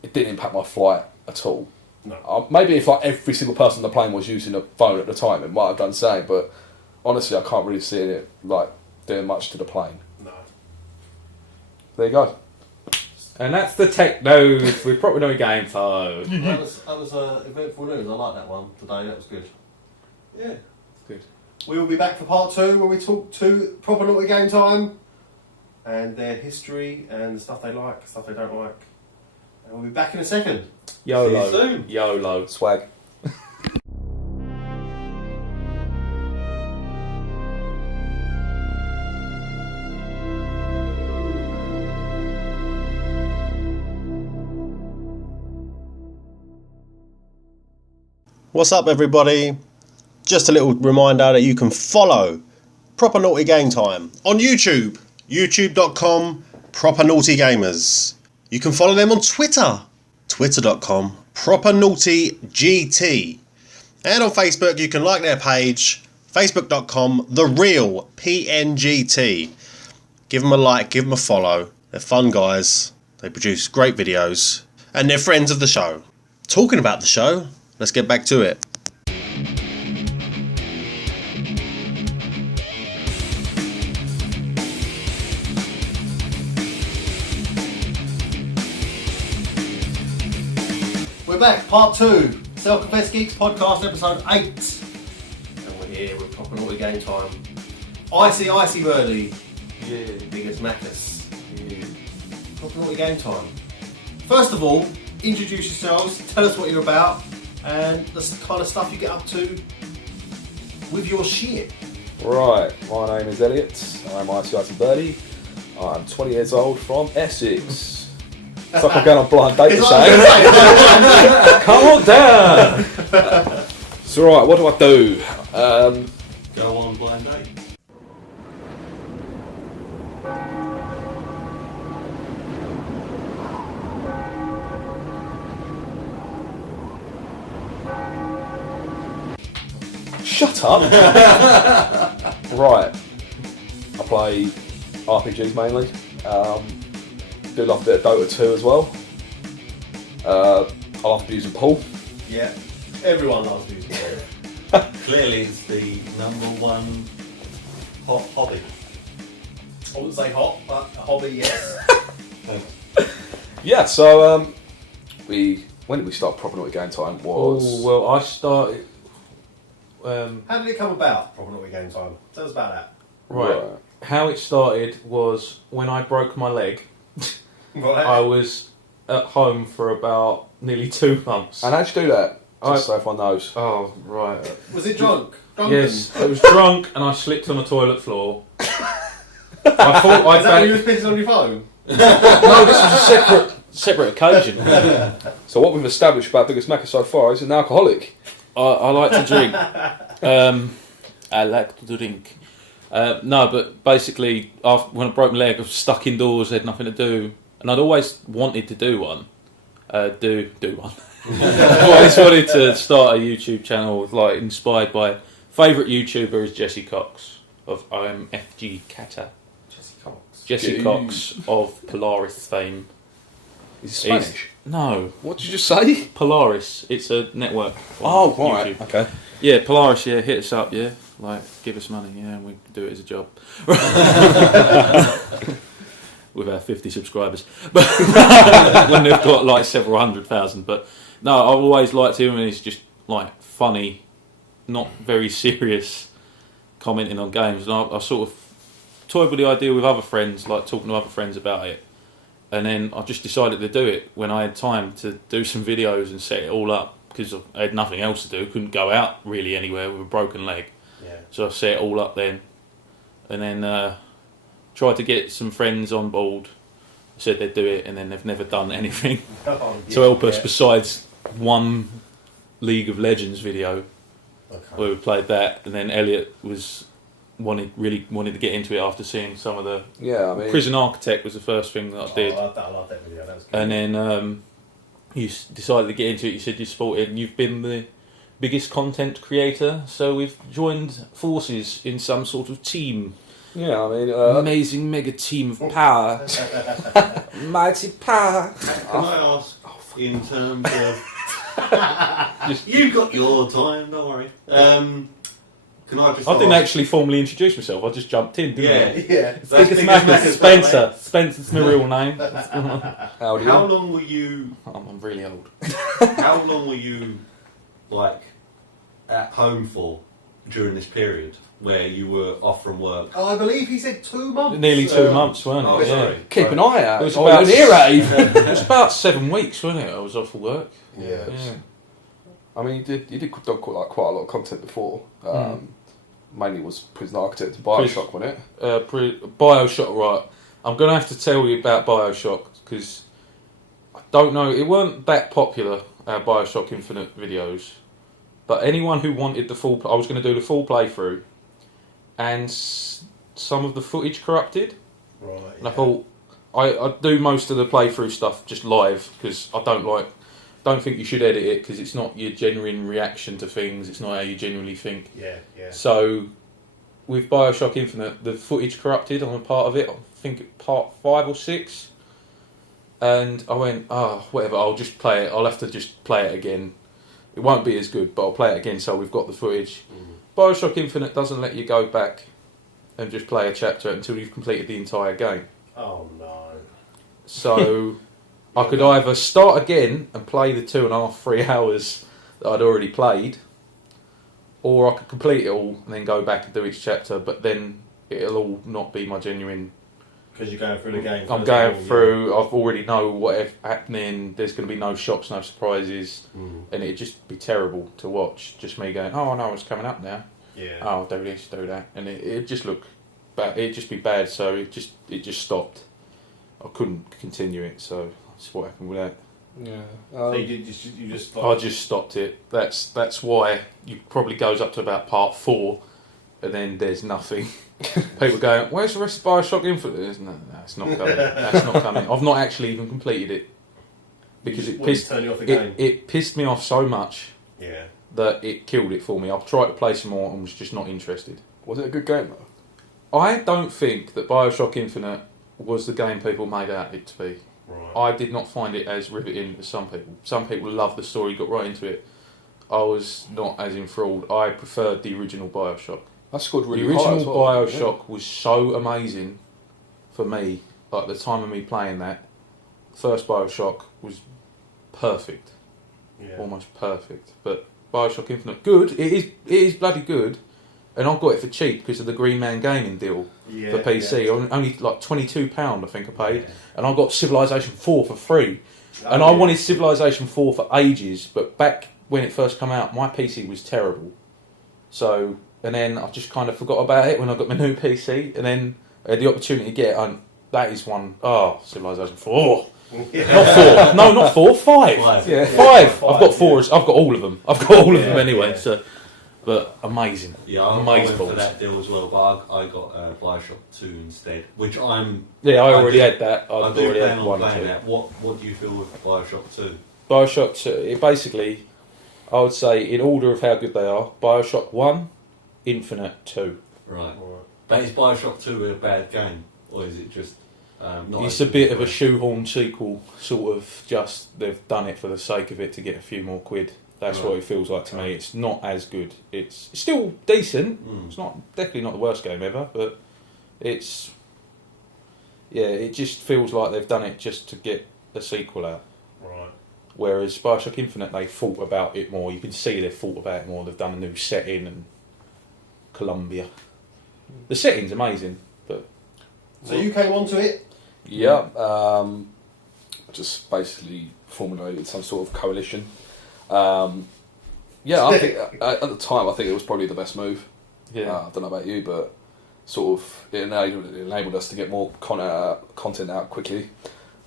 It didn't impact my flight at all. No. Maybe if like every single person on the plane was using a phone at the time, it might have done the same. But honestly, I can't really see it like doing much to the plane. No. There you go. and that's the tech news with Proper Naughty Game Time. That was eventful news. I like that one today. That was good. Yeah. Good. We will be back for part 2 where we talk to Proper Naughty Game Time and their history and the stuff they like, stuff they don't like. And we'll be back in a second. YOLO. See you soon. YOLO. Swag. What's up, everybody? Just a little reminder that you can follow Proper Naughty Game Time on YouTube, youtube.com Proper Naughty Gamers. You can follow them on Twitter, twitter.com Proper Naughty GT. And on Facebook, you can like their page, facebook.com The Real PNGT. Give them a like, give them a follow. They're fun guys. They produce great videos. And they're friends of the show. Talking about the show, let's get back to it. We're back, part 2, Self-Confessed Geeks podcast, episode 8. And we're here with Proper Naughty Game Time. Icy Birdie, Yeah. biggest Macus. Yeah. Proper Naughty Game Time. First of all, introduce yourselves, tell us what you're about, and the kind of stuff you get up to with your shit. Right, my name is Elliot. I'm Icy Birdie. I'm 20 years old from Essex. It's like I'm going on blind date to say. Come on down! It's alright, what do I do? Go on blind date. Shut up! Right, I play RPGs mainly. Do love a bit of Dota 2 as well. I love using pool. Yeah, everyone loves music. Clearly it's the #1 hot hobby. I wouldn't say hot, but a hobby, yes. Yeah, so when did we start Proper Naughty Game Time? Was Oh, well, I started... How did it come about, Proper Naughty Game Time? Tell us about that. Right. How it started was when I broke my leg. Right. I was at home for about nearly 2 months. And how'd you do that? Just so everyone knows. Oh, right. Was it drunk? Drunken? Yes, I was drunk and I slipped on a toilet floor. I thought I'd Is that when you was pissing on your phone? No, this was a separate occasion. So what we've established about Biggest Macca so far is he's an alcoholic. I like to drink. I like to drink. No, but basically, when I broke my leg, I was stuck indoors, had nothing to do, and I'd always wanted to do one. Do one. I always wanted to start a YouTube channel, like inspired by favourite YouTuber is Jesse Cox of IMFG Kata. Jesse Cox. Jesse Gee. Cox of Polaris fame. Is he Spanish? No, What did you just say? Polaris. It's a network. Oh, on right. YouTube. Okay. Yeah, Polaris, yeah, hit us up, yeah. Like, give us money, yeah, and we do it as a job. with our 50 subscribers. But when they've got like several 100,000. But no, I've always liked him, and he's just like funny, not very serious, commenting on games. And I sort of toyed with the idea with other friends, like talking to other friends about it. And then I just decided to do it when I had time to do some videos and set it all up, because I had nothing else to do. Couldn't go out really anywhere with a broken leg. Yeah. So I set it all up then. And then tried to get some friends on board. Said they'd do it, and then they've never done anything to help us besides one League of Legends video where we played that. And then Elliot really wanted to get into it after seeing some of the Prison Architect was the first thing that I did. I love that video. That was good. And then you decided to get into it. You said you supported, and you've been the biggest content creator, so we've joined forces in some sort of team. Yeah, I mean, amazing mega team of power, mighty power. Can I ask, in terms of, you've got your time, don't worry. Can I just? I didn't ask, actually formally introduce myself. I just jumped in, didn't I? Yeah. Biggest Maccas, Spencer. Spencer's my real name. How long were you? I'm really old. How long were you, like, at home for during this period where you were off from work? Oh, I believe he said 2 months. Nearly 2 months, weren't it? Oh, sorry. keep an eye out. It was Oh, about an ear out even. It was about 7 weeks, wasn't it? I was off of work. Yeah. I mean, you did quite a lot of content before. Mainly was Prison Architect and Bioshock, wasn't it? Bioshock, right. I'm going to have to tell you about Bioshock, because I don't know, it weren't that popular, our Bioshock Infinite videos, but anyone who wanted the full, I was going to do the full playthrough, and some of the footage corrupted. Right. And I thought, I do most of the playthrough stuff just live, because I don't think you should edit it, because it's not your genuine reaction to things, it's not how you genuinely think. Yeah. So, with Bioshock Infinite, the footage corrupted on a part of it, I think part 5 or 6, and I went, whatever, I'll just play it, I'll have to just play it again. It won't be as good, but I'll play it again so we've got the footage. Bioshock Infinite doesn't let you go back and just play a chapter until you've completed the entire game. Oh no. So I could either start again and play the 2.5-3 hours that I'd already played, or I could complete it all and then go back and do each chapter, but then it'll all not be my genuine. Because you're going through the game. I'm going through, I've already know what's happening, there's going to be no shocks, no surprises, and it'd just be terrible to watch. Just me going, oh, I know what's coming up now. Yeah. Oh, I'll do this, do that. And it'd just look bad, it'd just be bad, so it just stopped. I couldn't continue it, so that's what happened with that. Yeah. So you just I just stopped it. That's why it probably goes up to about part 4, and then there's nothing. People going, where's the rest of Bioshock Infinite? No, it's not coming. That's not coming. I've not actually even completed it because it pissed me off so much. Yeah. That it killed it for me. I've tried to play some more and was just not interested. Was it a good game though? I don't think that Bioshock Infinite was the game people made out it to be. Right. I did not find it as riveting as some people. Some people loved the story, got right into it. I was not as enthralled. I preferred the original Bioshock. I scored really The high original as well, Bioshock was so amazing for me. Like the time of me playing that, first Bioshock was perfect, almost perfect. But Bioshock Infinite, good. It is bloody good. And I got it for cheap because of the Green Man Gaming deal for PC. Only like £22, I think I paid. And I got Civilization 4 for free. And I wanted Civilization 4 for ages, but back when it first came out, my PC was terrible. So, and then I just kind of forgot about it when I got my new PC. And then I had the opportunity to get it. That is one, Civilization 4. Not 4. No, not 4. 5. Yeah. 5. I've got 4. I've got all of them. I've got all of them anyway. Yeah. So, but amazing. Yeah, I amazing went for that deal as well, but I got Bioshock 2 instead, which I'm... Yeah, I already had that. I I've do already plan had on 1 playing 2. that. What do you feel with Bioshock 2? Bioshock 2, it basically, I would say, in order of how good they are, Bioshock 1, Infinite 2. Right. But is Bioshock 2 a bad game? Or is it just... not It's a bit of a shoehorn sequel, sort of just, they've done it for the sake of it to get a few more quid. That's what it feels like to me. It's not as good. It's still decent. It's definitely not the worst game ever, but it's Yeah, it just feels like they've done it just to get a sequel out. Right. Whereas Bioshock Infinite, they thought about it more. You can see they've thought about it more. They've done a new setting and Colombia. The setting's amazing, but So you came onto it. Yeah, just basically formulated some sort of coalition. Yeah, I think at the time I think it was probably the best move. yeah, I don't know about you, but sort of it enabled us to get more content out quickly.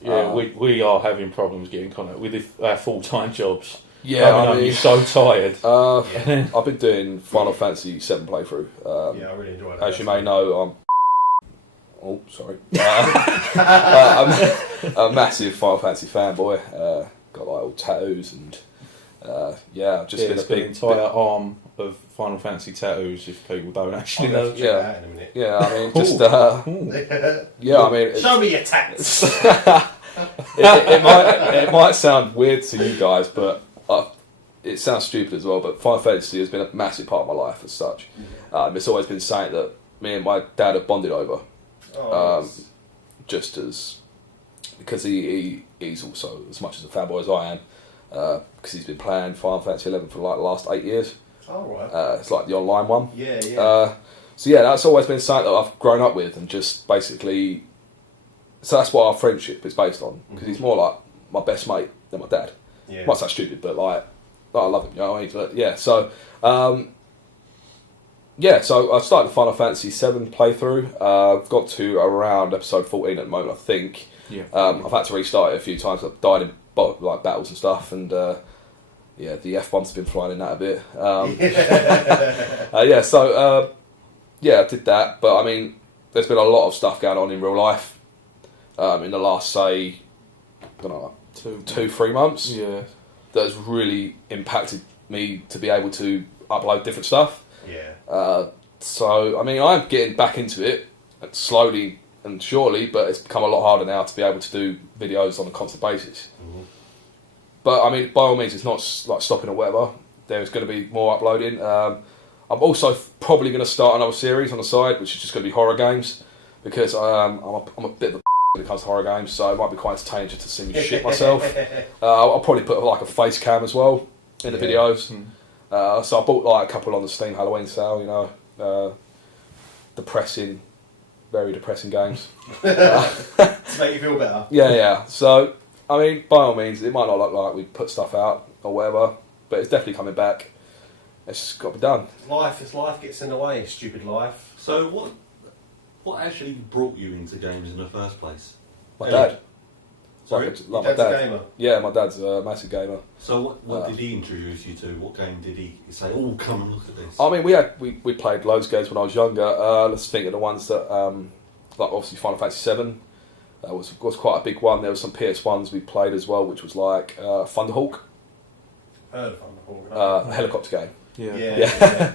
yeah. We are having problems getting content with our full-time jobs. Yeah, Coming home, you're so tired. I've been doing Final Fantasy VII playthrough. Yeah, I really enjoyed that. As you may know, I'm a massive Final Fantasy fanboy. Got like all tattoos and yeah, I've just been a it's got an big entire arm of Final Fantasy tattoos. If people don't actually know. Check that out in a minute. Yeah, I mean, just Ooh. yeah, I mean, Show me your tats. it might sound weird to you guys, but it sounds stupid as well. But Final Fantasy has been a massive part of my life as such. It's always been something that me and my dad have bonded over. Nice. Just as because he's also as much as a fanboy as I am, because he's been playing Final Fantasy 11 for like the last 8 years. Oh, right. It's like the online one. Yeah, yeah. So yeah, that's always been something that I've grown up with, and just basically, so that's what our friendship is based on. Because he's more like my best mate than my dad. Yeah. Might sound stupid, but like I love him. You know what I mean? But yeah, so. Yeah, so I started the Final Fantasy VII playthrough. I've got to around episode 14 at the moment, I think. Yeah. I've had to restart it a few times. I've died in like battles and stuff, and yeah, the F1's been flying in that a bit. Yeah, so yeah, I did that. But I mean, there's been a lot of stuff going on in real life in the last, say, I don't know, 2-3 months. Yeah. That has really impacted me to be able to upload different stuff. Yeah. So, I mean, I'm getting back into it slowly and surely, but it's become a lot harder now to be able to do videos on a constant basis. Mhm. But, I mean, by all means, it's not like stopping or whatever. There's going to be more uploading. I'm also probably going to start another series on the side, which is just going to be horror games, because I'm a bit of a when it comes to horror games, so it might be quite entertaining just to see me shit myself. I'll probably put like a face cam as well in the videos. So I bought like a couple on the Steam Halloween sale, you know, depressing, very depressing games. To make you feel better. Yeah. So, I mean, by all means, it might not look like we put stuff out or whatever, but it's definitely coming back. It's just got to be done. Life gets in the way, stupid life. So what actually brought you into games in the first place? My dad. Sorry? Like Your my dad's a dad. gamer? Yeah, my dad's a massive gamer. So what did he introduce you to? What game did he say, oh, come and look at this? I mean, we played loads of games when I was younger. Let's think of the ones that, like obviously Final Fantasy VII was quite a big one. There were some PS1s we played as well, which was like Thunderhawk, Heard of Thunderhawk. a helicopter game. Yeah.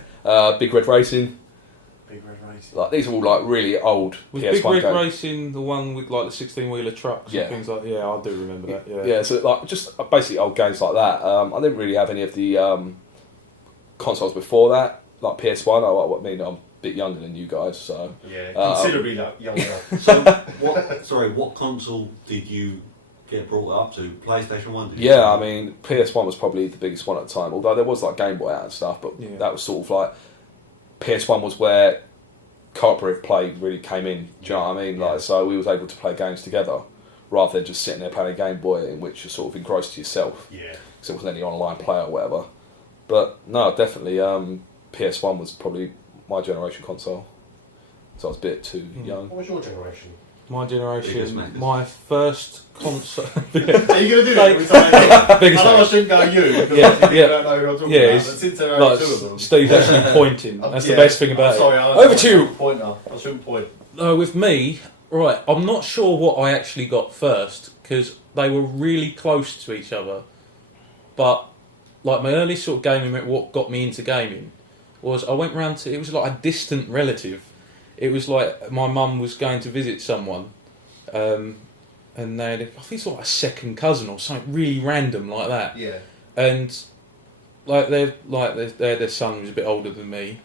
Big Red Racing. Big Red Racing. Like these are all like really old Was PS1 Big Red games. Racing the one with like the 16-wheeler trucks Yeah. and things like that? Yeah, I do remember that. Yeah. Yeah, so like just basically old games like that. I didn't really have any of the consoles before that, like PS1. I mean, I'm a bit younger than you guys, so Yeah, considerably younger. So what console did you get brought up to? PlayStation 1? Did you yeah. say? I mean, PS1 was probably the biggest one at the time. Although there was like Game Boy out and stuff, but Yeah. that was sort of like PS1 was where cooperative play really came in. Do you know what I mean? Like, so we was able to play games together rather than just sitting there playing a Game Boy in which you're sort of engrossed to yourself. Yeah. Because there wasn't any online play or whatever. But no, definitely PS1 was probably my generation console. So I was a bit too young. What was your generation? My Biggest generation, Maccas. my first console. Are you going to do that every time? I Biggest know I Maccas. shouldn't go you, because Yeah, people yeah. don't know who I'm talking Yeah, about. it's But since there are only Like, two of them. Steve's actually pointing. That's the Yeah. best thing about I'm sorry, it. Over to you. I shouldn't point. No, with me, right, I'm not sure what I actually got first, because they were really close to each other. But, like, my early sort of gaming, what got me into gaming, was I went round to, it was like a distant relative. It was like my mum was going to visit someone, and they had, I think it's like a second cousin or something really random like that. Yeah. And, like, their son was a bit older than me.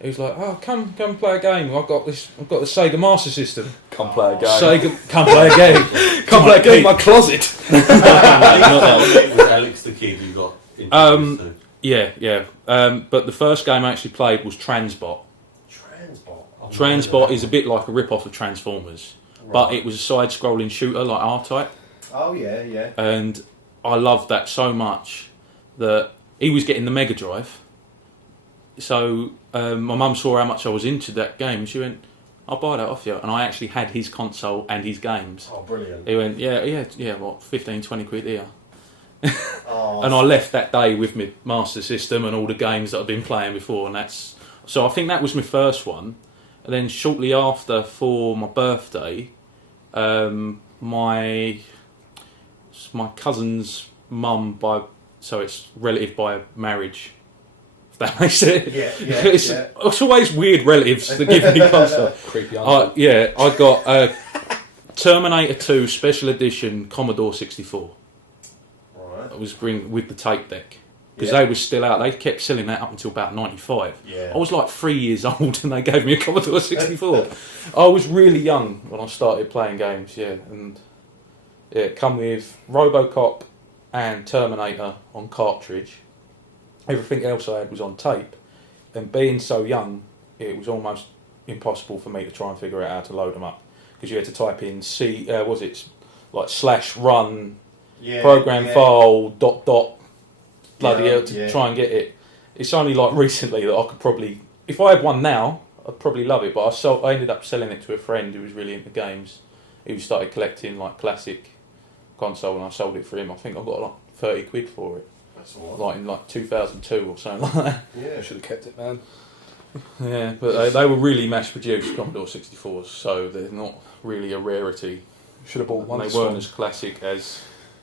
He was like, "Oh, come play a game. I've got the Sega Master System. Come play a game. Come play a game. Come play a game in my closet. Not that was Alex the Kid who got introduced to. Yeah. But the first game I actually played was Transbot. Transbot is a bit like a rip-off of Transformers, but it was a side-scrolling shooter like R-Type. Oh yeah. And I loved that so much that he was getting the Mega Drive. So my mum saw how much I was into that game. She went, "I'll buy that off you." And I actually had his console and his games. Oh, brilliant. He went, yeah, what, 15, 20 quid here. Oh, And I left that day with my Master System and all the games that I'd been playing before. And so I think that was my first one. And then shortly after, for my birthday, my cousin's mum, so it's relative by marriage, if that makes sense. Yeah. It's always weird relatives that give me console. Creepy uncle. I got a Terminator 2 Special Edition Commodore 64. Right. It was with the tape deck. Because they were still out. They kept selling that up until about 95. Yeah. I was like 3 years old and they gave me a Commodore 64. I was really young when I started playing games, and it come with RoboCop and Terminator on cartridge. Everything else I had was on tape. And being so young, it was almost impossible for me to try and figure out how to load them up. Because you had to type in /run program file ... bloody hell to try and get it. It's only like recently that I could probably, if I had one now, I'd probably love it. But I ended up selling it to a friend who was really into games, who started collecting like classic console, and I sold it for him. I think I got like 30 quid for it. That's all right. Like in like 2002 or something like that. Yeah. Should have kept it, man. Yeah, but they were really mass produced Commodore 64s, so they're not really a rarity. Should have bought one. They weren't as classic as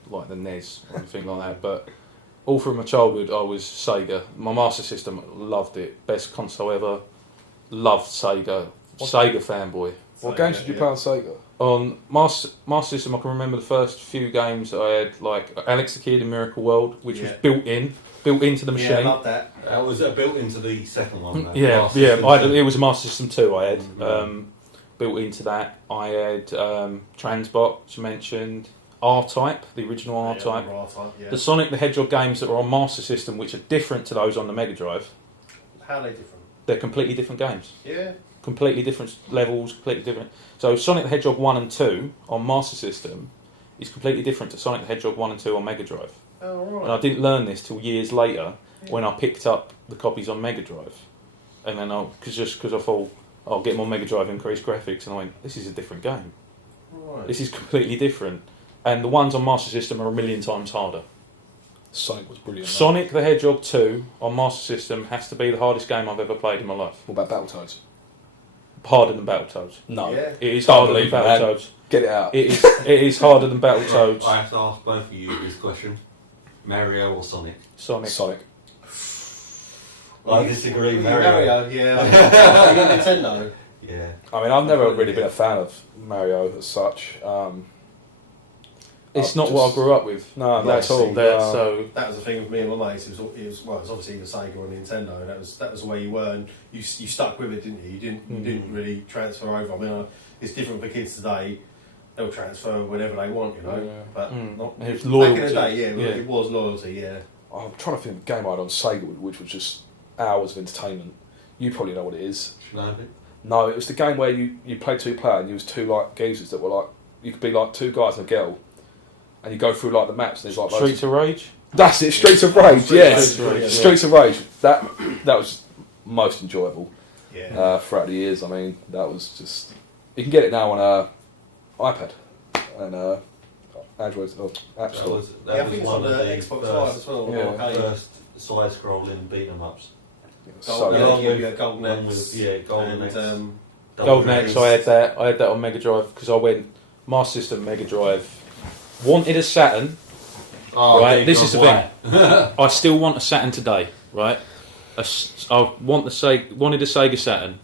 like the NES or anything like that, but all through my childhood I was Sega. My Master System, loved it. Best console ever. Loved Sega. Sega fanboy. What games did you play on Sega? On Master System, I can remember the first few games that I had, like Alex the Kid in Miracle World, which was built into the machine. Yeah, I love that. That was built into the second one. Though. It was a Master System 2 I had. Built into that. I had Transbot, which you mentioned. R-Type, the original R-Type. The Sonic the Hedgehog games that were on Master System, which are different to those on the Mega Drive. How are they different? They're completely different games. Yeah. Completely different levels, completely different. So Sonic the Hedgehog 1 and 2 on Master System is completely different to Sonic the Hedgehog 1 and 2 on Mega Drive. Oh, right. And I didn't learn this till years later when I picked up the copies on Mega Drive. And then because I thought, I'll get more Mega Drive increased graphics, and I went, this is a different game. Right. This is completely different. And the ones on Master System are a million times harder. Sonic was brilliant. Sonic the Hedgehog 2 on Master System has to be the hardest game I've ever played in my life. What about Battletoads? Harder than Battletoads. No. Yeah. It is Don't harder than believe it, man. Battletoads. Get it out. It is harder than Battletoads. I have to ask both of you this question: Mario or Sonic? Sonic. I disagree. Mario, yeah. You got Nintendo. Yeah. I mean, I've never really been a fan of Mario as such. It's not what I grew up with. No, Not at all. So That was the thing with me and my mates. It was obviously either Sega or Nintendo, and that was the way you were, and you stuck with it, didn't you? You didn't really transfer over. I mean, it's different for kids today. They'll transfer whenever they want, you know. Yeah. But not It's back loyalty. in the day. Yeah, it was loyalty. Yeah. I'm trying to think of a game I had on Sega, which was just hours of entertainment. You probably know what it is. Shinobi? No, it was the game where you played two player and you was two like geezers that were like, you could be like two guys and a girl, and you go through like the maps and there's like Streets of Rage. That's it, Streets of Rage. Yes, Streets of Rage, yeah. Streets of Rage. That was most enjoyable Yeah. throughout the years. I mean, that was just, you can get it now on iPad and Android or App That Store. was Yeah, I think it's one on of the the Xbox Live as well. Yeah. arcade. first side-scrolling beat 'em ups. So Yeah, along with- you had Golden along Axe with- Golden and Axe. Golden Axe. I had that. I had that on Mega Drive because I went Master System, Mega Drive. Wanted a Saturn. Oh, Right, there you this go, is the why? I still want a Saturn today. Right. I wanted a Sega Saturn.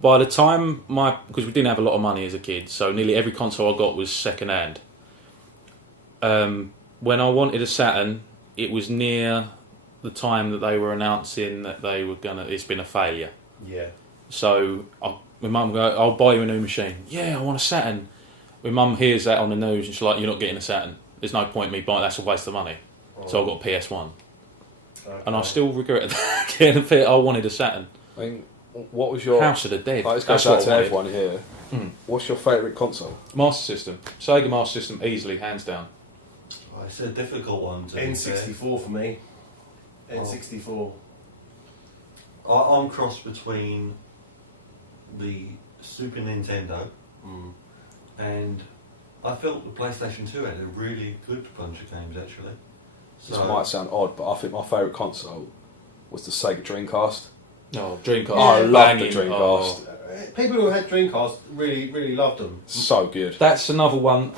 By the time because we didn't have a lot of money as a kid, so nearly every console I got was second hand. When I wanted a Saturn, it was near the time that they were announcing that they were it's been a failure. Yeah. So my mum go, I'll buy you a new machine. Yeah, I want a Saturn. My mum hears that on the news and she's like, you're not getting a Saturn. There's no point in me buying, that's a waste of money. So I got a PS1. Okay. And I still regret that. Getting a fit, I wanted a Saturn. I mean, what was your House of the Dead. Like, this That's goes out what to I wanted. everyone here. What's your favourite console? Master System. Sega Master System, easily, hands down. Oh, it's a difficult one to N64 for me. N64. I'm cross between the Super Nintendo and I felt the PlayStation 2 had a really good bunch of games actually. This might sound odd, but I think my favourite console was the Sega Dreamcast. Oh, Dreamcast. I love the Banging. Dreamcast. Oh. People who had Dreamcast really loved them. So good. That's another one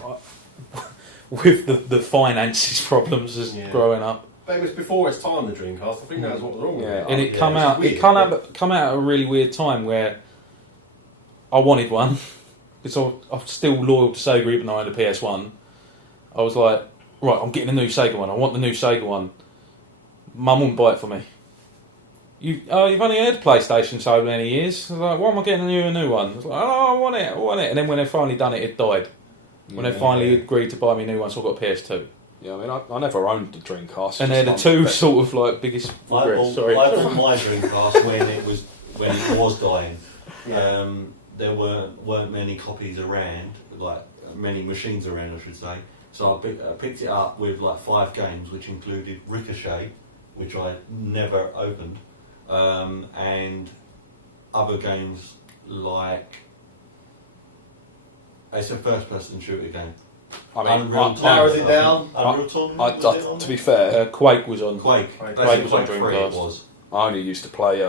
with the finances problems as growing up. But it was before its time, the Dreamcast. I think that was what was wrong with it. And it come out. Weird, It come out at a really weird time where I wanted one because I'm still loyal to Sega even though I had a PS1. I was like, right, I'm getting a new Sega one. I want the new Sega one. Mum wouldn't buy it for me. You've only had PlayStation so many years. I was like, why am I getting a new one? I was like, oh, I want it. And then when they finally done it, it died. When they finally agreed to buy me a new one, so I got a PS2. Yeah, I mean, I never owned the Dreamcast. And they're the two sort of like biggest regrets. Sorry. I bought my Dreamcast when it was dying. Yeah. There weren't many copies around, like many machines around, I should say. So I picked it up with like 5 games, which included Ricochet, which I never opened, and other games like it's a first-person shooter game. I mean, Unreal narrows it down. Unreal Tournament. to be fair, Quake was on. Quake. Quake That's was on Quake 3 Dreamcast. it was. I only used to play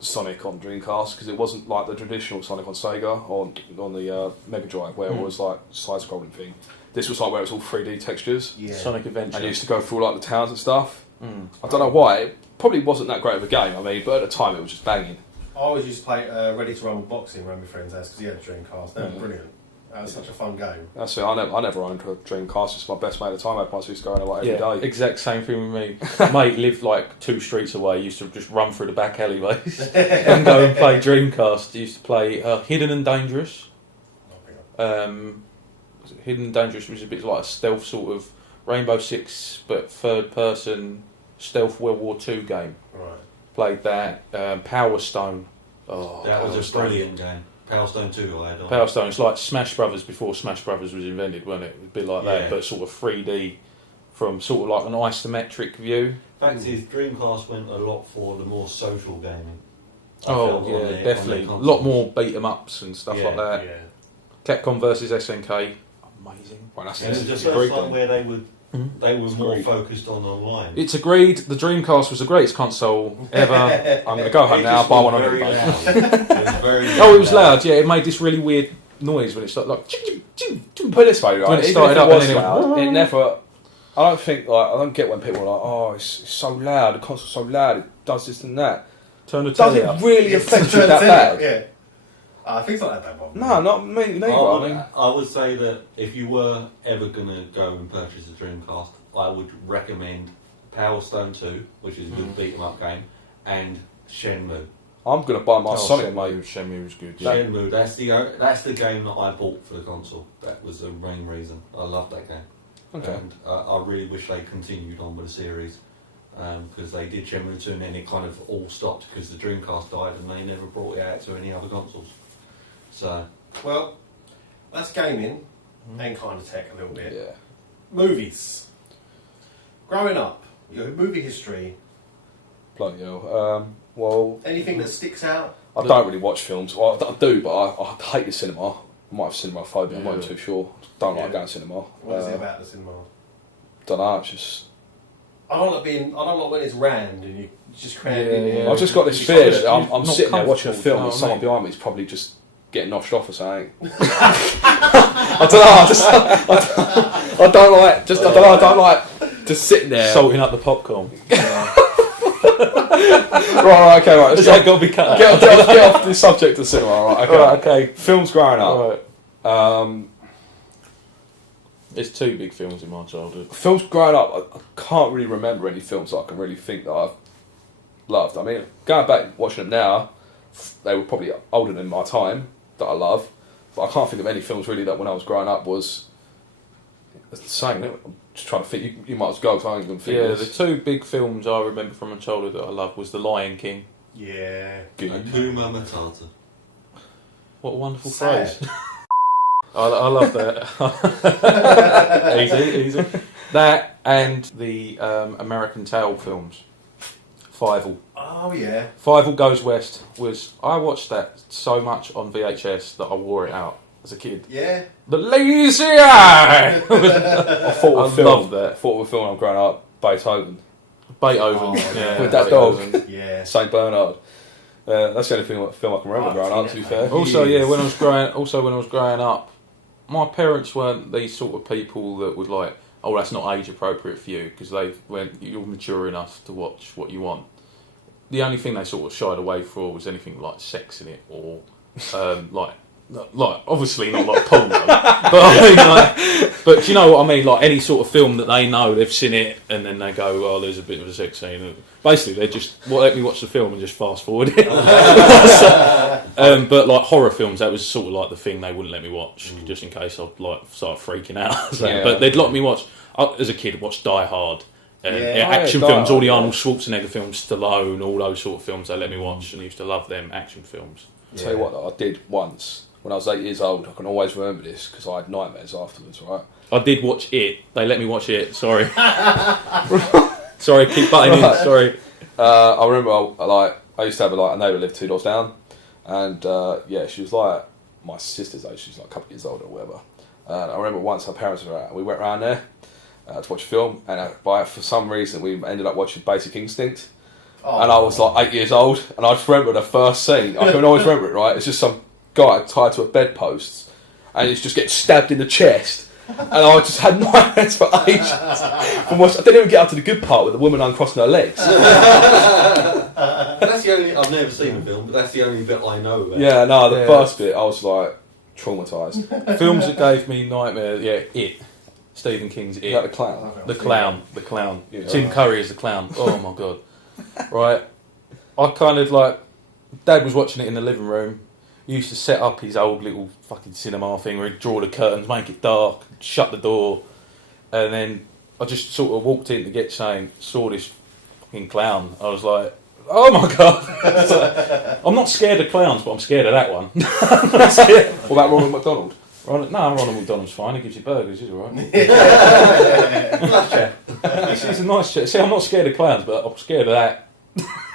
Sonic on Dreamcast because it wasn't like the traditional Sonic on Sega or on the Mega Drive where it was like side-scrolling thing. This was like where it was all 3D textures. Yeah. Sonic Adventure. And you used to go through like the towns and stuff. I don't know why. It probably wasn't that great of a game. I mean, but at the time it was just banging. I always used to play Ready to Rumble boxing around my friend's house because he had a Dreamcast. That was brilliant. That was such a fun game. That's it. I never owned a Dreamcast. It's my best mate at the time. I used to go in like every day. Exact same thing with me. Mate lived like 2 streets away. Used to just run through the back alleyways and go and play Dreamcast. Used to play Hidden and Dangerous. Hidden and Dangerous was a bit like a stealth sort of Rainbow Six, but third person stealth World War II game. Right. Played that. Power Stone. Oh, That was Power a Stone. brilliant game. Power Stone 2 I had on. Power Stone. It's like Smash Brothers before Smash Brothers was invented, wasn't it? A bit like that, Yeah. but sort of 3D from sort of like an isometric view. Fact is, Dreamcast went a lot for the more social gaming. I Oh felt on yeah, their definitely. A consoles. lot more beat 'em ups and stuff Yeah, like that. Yeah. Capcom versus SNK. Amazing. Well, that's And it was the it's first agreed time then. where they were more agreed. focused on online. It's agreed. The Dreamcast was the greatest console ever. I'm going to go home It now, just buy was one on very eBay. loud. It was very Oh, it was loud. Yeah, it made this really weird noise when it started like. Put it this way, right? When it even started if up it was and then it loud, went- it never. I don't think like I don't get when people are like, oh, it's so loud. The console's so loud. It does this and that. Turn the Does telly it up. really affect you that bad? Yeah. I think it's not that bad. No, not me neither. I mean, I would say that if you were ever going to go and purchase a Dreamcast, I would recommend Power Stone 2, which is a good beat 'em up game, and Shenmue. I'm going to buy my Oh, Sonic, mate. Shenmue was good. Shenmue, that's the game that I bought for the console. That was the main reason. I love that game. Okay. And I really wish they continued on with the series because they did Shenmue 2 and then it kind of all stopped because the Dreamcast died and they never brought it out to any other consoles. So, Well, that's gaming and kind of tech a little bit. Yeah. Movies. Growing up, your movie history, Bloody hell. Well, anything that sticks out? I don't really watch films. Well, I do, but I hate the cinema. I might have cinema phobia. I'm not Yeah. too sure. Don't like Yeah. going to cinema. What is it about the cinema? Don't know. It's just. I don't like when it's rammed and you just crammed Yeah, in there. yeah. I've just got this You fear can't- that I'm not sitting there watching a comfortable, film you know and what I someone mean? behind me is probably just getting noshed off or something. I don't know. I don't like. Just I don't know. I don't like just sitting there. Salting up the popcorn. right. Okay. Right. Let's Has that got to be cut out? get off the subject of cinema. Right. Okay. Right, okay. Films growing up. Right. There's two big films in my childhood. Films growing up, I can't really remember any films that I can really think that I've loved. I mean, going back watching them now, they were probably older than my time that I love, but I can't think of any films really that when I was growing up was the same. I'm just trying to think. You might as well go. 'Cause I ain't gonna think. Yeah, of the this. two big films I remember from my childhood that I loved was The Lion King. Yeah. Good. Hakuna Matata. What a wonderful Sad. phrase. I love that. easy. That and the American Tail films. Fievel. Oh yeah. Fievel Goes West was... I watched that so much on VHS that I wore it out as a kid. Yeah. The lazy eye! I thought of a I film. love that. I thought of a film when I'm growing up. Beethoven, Beethoven. Oh, yeah, with that Beethoven. dog, Yeah. Saint Bernard. That's the only film I can remember Oh, growing up. yeah. To be fair. Also, yeah, Yes. when I was growing up, my parents weren't these sort of people that would like, oh, that's not age appropriate for you because you're mature enough to watch what you want. The only thing they sort of shied away for was anything like sex in it or like obviously not like porn, but I mean, but do you know what I mean? Like any sort of film that they know they've seen it and then they go, oh, there's a bit of a sex scene. Basically, they just let me watch the film and just fast forward it. But like horror films, that was sort of like the thing they wouldn't let me watch just in case I'd like start freaking out. Yeah. But they'd let me watch. As a kid, watch Die Hard. Yeah. Action Die films, all Hard, the yeah. Arnold Schwarzenegger films, Stallone, all those sort of films they let me watch, and I used to love them action films. Tell you what, though, I did once when I was 8 years old. I can always remember this because I had nightmares afterwards. Right? I did watch it. They let me watch it. Sorry, sorry, keep butting in. Sorry. I remember I used to have a neighbour lived 2 doors down, and she was like my sister's age. She was like a couple of years older or whatever. And I remember once her parents were out, and we went round there to watch a film, and for some reason we ended up watching Basic Instinct. Oh. And I was like 8 years old, and I just remember the first scene. I can always remember it, right? It's just some guy tied to a bedpost, and he's just getting stabbed in the chest. And I just had nightmares for ages. I didn't even get up to the good part with the woman uncrossing her legs. That's the only. I've never seen the film, but that's the only bit I know about. Yeah, no, the Yeah. first bit, I was like traumatised. Films that gave me nightmares. Yeah, It. Stephen King's It. Is that the clown? The clown. Yeah. Tim Curry is the clown. Oh my god. Right. I kind of like... Dad was watching it in the living room. He used to set up his old little fucking cinema thing where he'd draw the curtains, make it dark, shut the door. And then I just sort of walked in to get something, saw this fucking clown. I was like, oh my god. I'm not scared of clowns, but I'm scared of that one. What about Ronald McDonald? Ronald McDonald's fine, he gives you burgers, he's alright. He's a nice chap. See, I'm not scared of clowns, but I'm scared of that.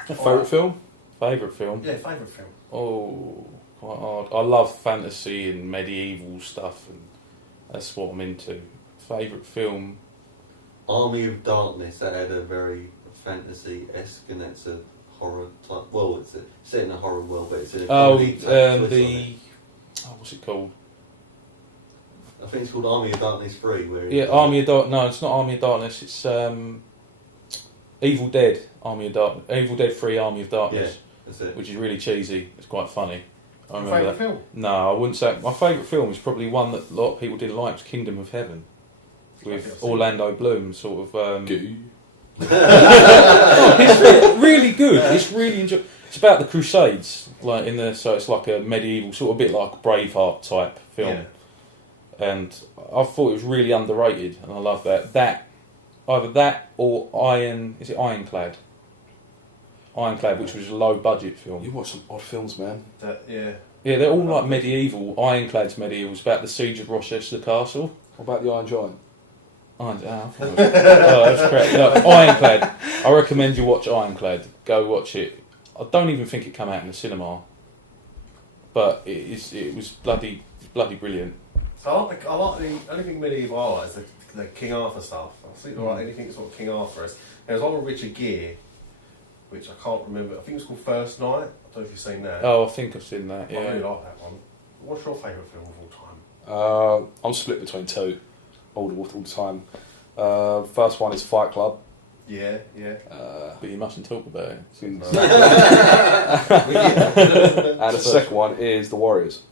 Favourite film? Favourite film? Yeah, favourite film. Oh, quite hard. I love fantasy and medieval stuff, and that's what I'm into. Favourite film? Army of Darkness. That had a very fantasy-esque, and it's a horror type. Well, it's set in a horror world, but it's in a comedy type twist on it. What's it called? I think it's called Army of Darkness 3. Yeah, Army of Darkness. No, it's not Army of Darkness. It's Evil Dead. Army of Darkness. Evil Dead 3. Army of Darkness. Yeah, that's it. Which is really cheesy. It's quite funny. I Your remember favourite that. film? No, I wouldn't say my favourite film is probably one that a lot of people didn't like. Was Kingdom of Heaven with Orlando Bloom. Sort of. It's really good. It's really It's about the Crusades, so it's like a medieval sort of bit like a Braveheart type film. Yeah. And I thought it was really underrated, and I love that. Either that or Ironclad? Ironclad, which was a low budget film. You watch some odd films, man. Yeah. Yeah, they're all like medieval. Ironclad's medieval. It's about the siege of Rochester Castle. What about The Iron Giant? That's correct. No, Ironclad. I recommend you watch Ironclad. Go watch it. I don't even think it came out in the cinema, but it was bloody brilliant. So I like the only thing medieval I like is the King Arthur stuff. I think anything sort of King Arthur is. There's one with Richard Gere, which I can't remember. I think it was called First Night. I don't know if you've seen that. Oh, I think I've seen that. I really Yeah. like that one. What's your favourite film of all time? I'm split between two all the time. First one is Fight Club. Yeah. But you mustn't talk about it. And the second one is The Warriors.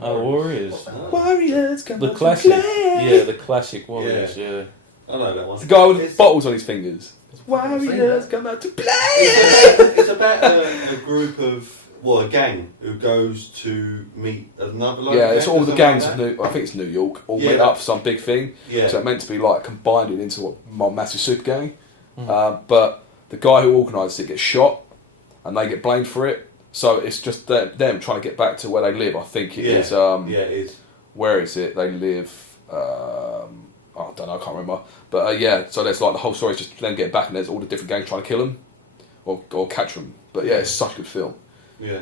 Oh, Warriors. What's that? Warriors, come The on classic. to play. Yeah, the classic Warriors, yeah. I know that one. It's the guy with It's- bottles on his fingers. Warriors, Warriors, come out to play. It's about a group of, a gang who goes to meet another local Yeah, it's gang all or the something gangs like of that. I think it's New York, all Yeah. meet up for some big thing. Yeah. So it's meant to be like combined it into one massive super gang. But the guy who organised it gets shot, and they get blamed for it. So it's just them trying to get back to where they live. I think it is. Yeah, it is. Where is it? They live. I don't know. I can't remember. But yeah, so there's like the whole story is just them getting back, and there's all the different gangs trying to kill them or catch them. But yeah, it's such a good film. Yeah.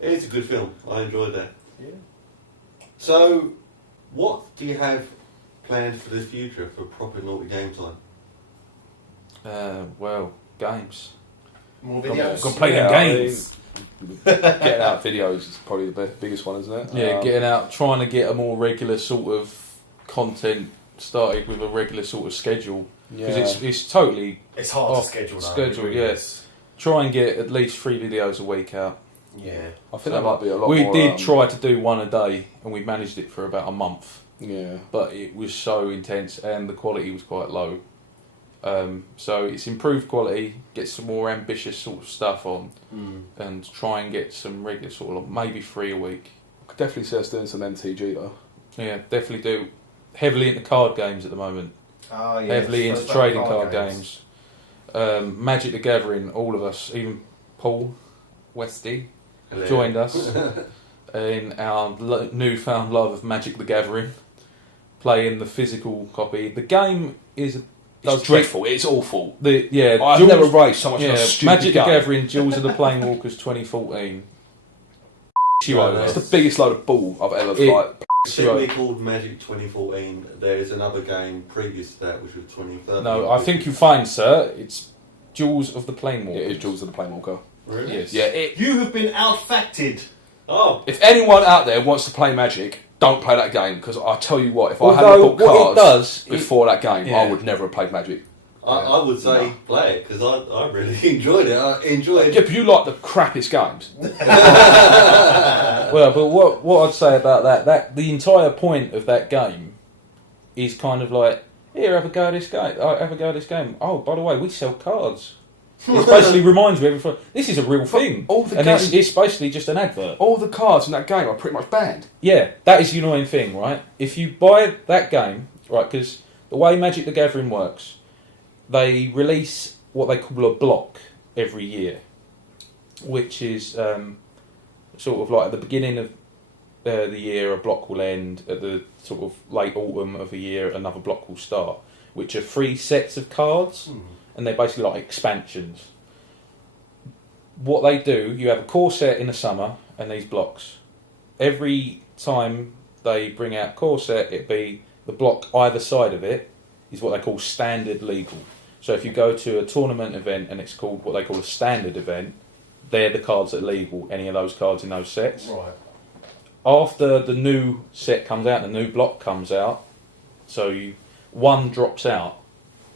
It is a good film. I enjoyed that. Yeah. So, what do you have planned for the future for proper naughty game time? Well, games. More videos. Go play Yeah, them I games. Getting out videos is probably the biggest one, isn't it? Yeah, getting out, trying to get a more regular sort of content started with a regular sort of schedule. Because it's totally It's hard off to schedule now. schedule, It really yes. Try and get at least 3 videos a week out. is. Yeah. I think that might be a lot We more. did try to do one a day, and we managed it for about a month. Yeah. But it was so intense, and the quality was quite low. So it's improved quality, get some more ambitious sort of stuff on, and try and get some regular sort of maybe 3 a week. I could definitely see us doing some MTG though. Yeah, definitely do. Heavily into card games at the moment. Oh, yeah. Heavily into trading card games. Magic the Gathering, all of us, even Paul Westy joined us in our newfound love of Magic the Gathering, playing the physical copy. The game is It's dreadful. It's awful. I've I've never raced so much on a stupid Magic game. the Gathering, Jewels of the Planewalkers 2014. you over. It's the biggest load of bull I've ever It- like. Simply called Magic 2014. There is another game previous to that, which was 2013. No, I think you find, sir, it's Jewels of the Planewalkers. It is Jules of the Planeswalker. Really? Yes. Yeah. You have been outfacted. Oh, If anyone out there wants to play Magic, don't play that game because I tell you what, if I hadn't Although bought what it cards does, before that game, Yeah. I would never have played Magic. I would say No. play it because I really enjoyed it. I enjoyed Yeah, but you like the crappiest games. Well, but what I'd say about that the entire point of that game is kind of like, here, have a go at this game. Have a go at this game. Oh, by the way, we sell cards. It basically reminds me every this is a real thing, all the and games- it's basically just an advert. All the cards in that game are pretty much banned. Yeah, that is the annoying thing, right? If you buy that game, right, because the way Magic the Gathering works, they release what they call a block every year, which is sort of like at the beginning of the year, a block will end. At the sort of late autumn of a year, another block will start, which are 3 sets of cards, and they're basically like expansions. What they do, you have a core set in the summer, and these blocks. Every time they bring out core set, it'd be the block either side of it is what they call standard legal. So if you go to a tournament event and it's called what they call a standard event, they're the cards that are legal, any of those cards in those sets. Right. After the new set comes out, the new block comes out, so one drops out,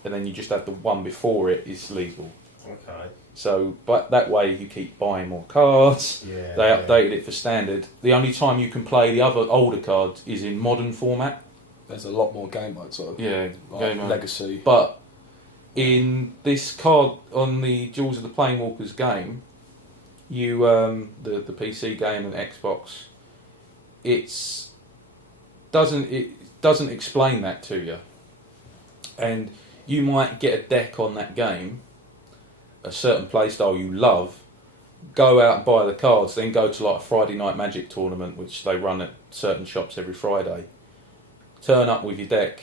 and then you just have the one before it is legal. Okay. So, but that way you keep buying more cards. Yeah. They updated it for standard. The only time you can play the other older cards is in modern format. There's a lot more game modes, though. Yeah, Like game mode. Legacy. But in this card on the Jewels of the Planewalkers game, you the PC game and Xbox, it doesn't explain that to you, and you might get a deck on that game, a certain playstyle you love, go out and buy the cards, then go to like a Friday night Magic tournament, which they run at certain shops every Friday. Turn up with your deck,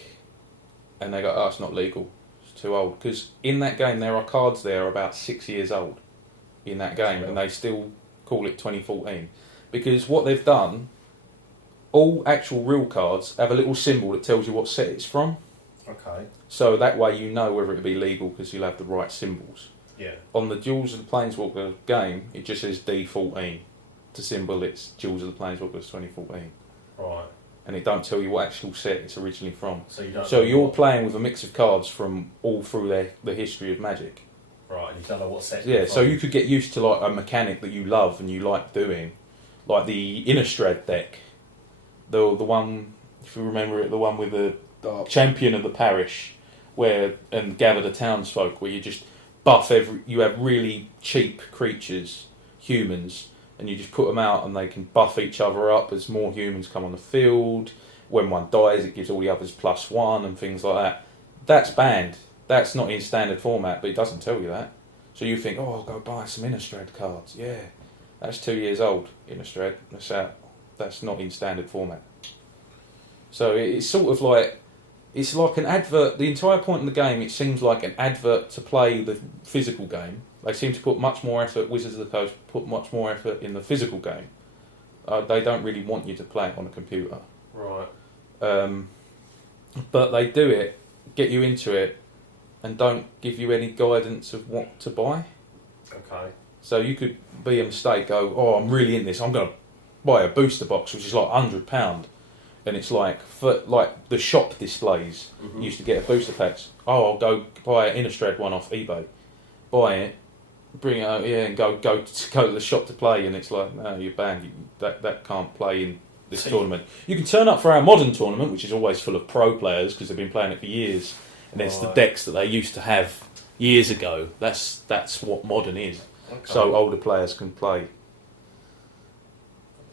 and they go, "Oh, it's not legal. It's too old." Because in that game, there are cards there about 6 years old in that game, and they still call it 2014. Because what they've done, all actual real cards have a little symbol that tells you what set it's from. Okay. So that way you know whether it be legal because you'll have the right symbols. Yeah. On the Jewels of the Planeswalker game, it just says D14 to symbol it's Jewels of the Planeswalkers 2014. Right. And it don't tell you what actual set it's originally from. So you don't. So you're playing with a mix of cards from all through the history of Magic. Right. And you don't know what set. Yeah, you're so from. you could get used to like a mechanic that you love and you like doing, like the Innistrad deck, the one, if you remember it, the one with the champion of the parish, and gather the townsfolk, where you just buff you have really cheap creatures, humans, and you just put them out and they can buff each other up as more humans come on the field. When one dies, it gives all the others +1 and things like that. That's banned. That's not in standard format, but it doesn't tell you that. So you think, oh, I'll go buy some Innistrad cards. Yeah, that's 2 years old, Innistrad. That's out. That's not in standard format. So it's sort of like, it's like an advert. The entire point of the game, it seems like an advert to play the physical game. They seem to put much more effort, Wizards of the Coast put much more effort in the physical game. They don't really want you to play it on a computer. Right. But they do it, get you into it, and don't give you any guidance of what to buy. Okay. So you could be a mistake, go, oh, I'm really in this, I'm going to buy a booster box, which is like £100. And it's like, for like the shop displays, used to get a booster packs. Oh, I'll go buy an Innistrad one off eBay. Buy it, bring it out, and go to the shop to play, and it's like, no, you're banned. That can't play in this tournament. You can turn up for our modern tournament, which is always full of pro players because they've been playing it for years, and it's the decks that they used to have years ago. That's what modern is. Okay. So older players can play.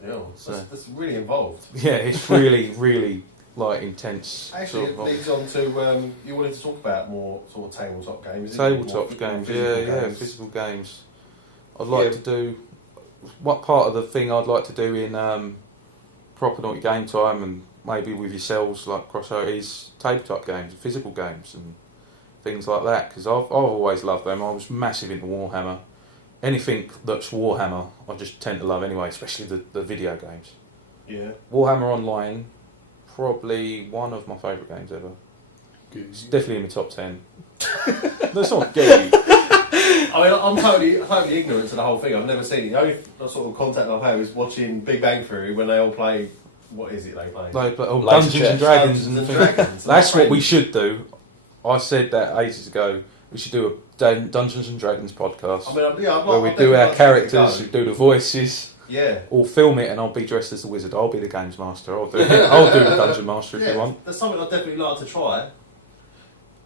Yeah, that's really involved. Yeah, it's really, really like intense. Actually, it leads on to you wanted to talk about more sort of tabletop games. Tabletop games, physical games. I'd like to do. What part of the thing I'd like to do in proper naughty game time, and maybe with yourselves like crossover, is tabletop games, physical games, and things like that. Because I've always loved them. I was massive into Warhammer. Anything that's Warhammer, I just tend to love anyway, especially the video games. Yeah. Warhammer Online, probably one of my favourite games ever. Good. It's definitely in my top 10. That's not gay. I mean, I'm totally ignorant to the whole thing. I've never seen it. The only sort of contact I've had was watching Big Bang Theory when they all play. What is it they play? They play Dungeons and Dragons and things. That's what we should do. I said that ages ago. We should do a Dungeons and Dragons podcast. I mean, where we do our characters, we do the voices. Yeah. Or film it, and I'll be dressed as the wizard. I'll be the games master. I'll do the dungeon master if you want. That's something I'd definitely like to try.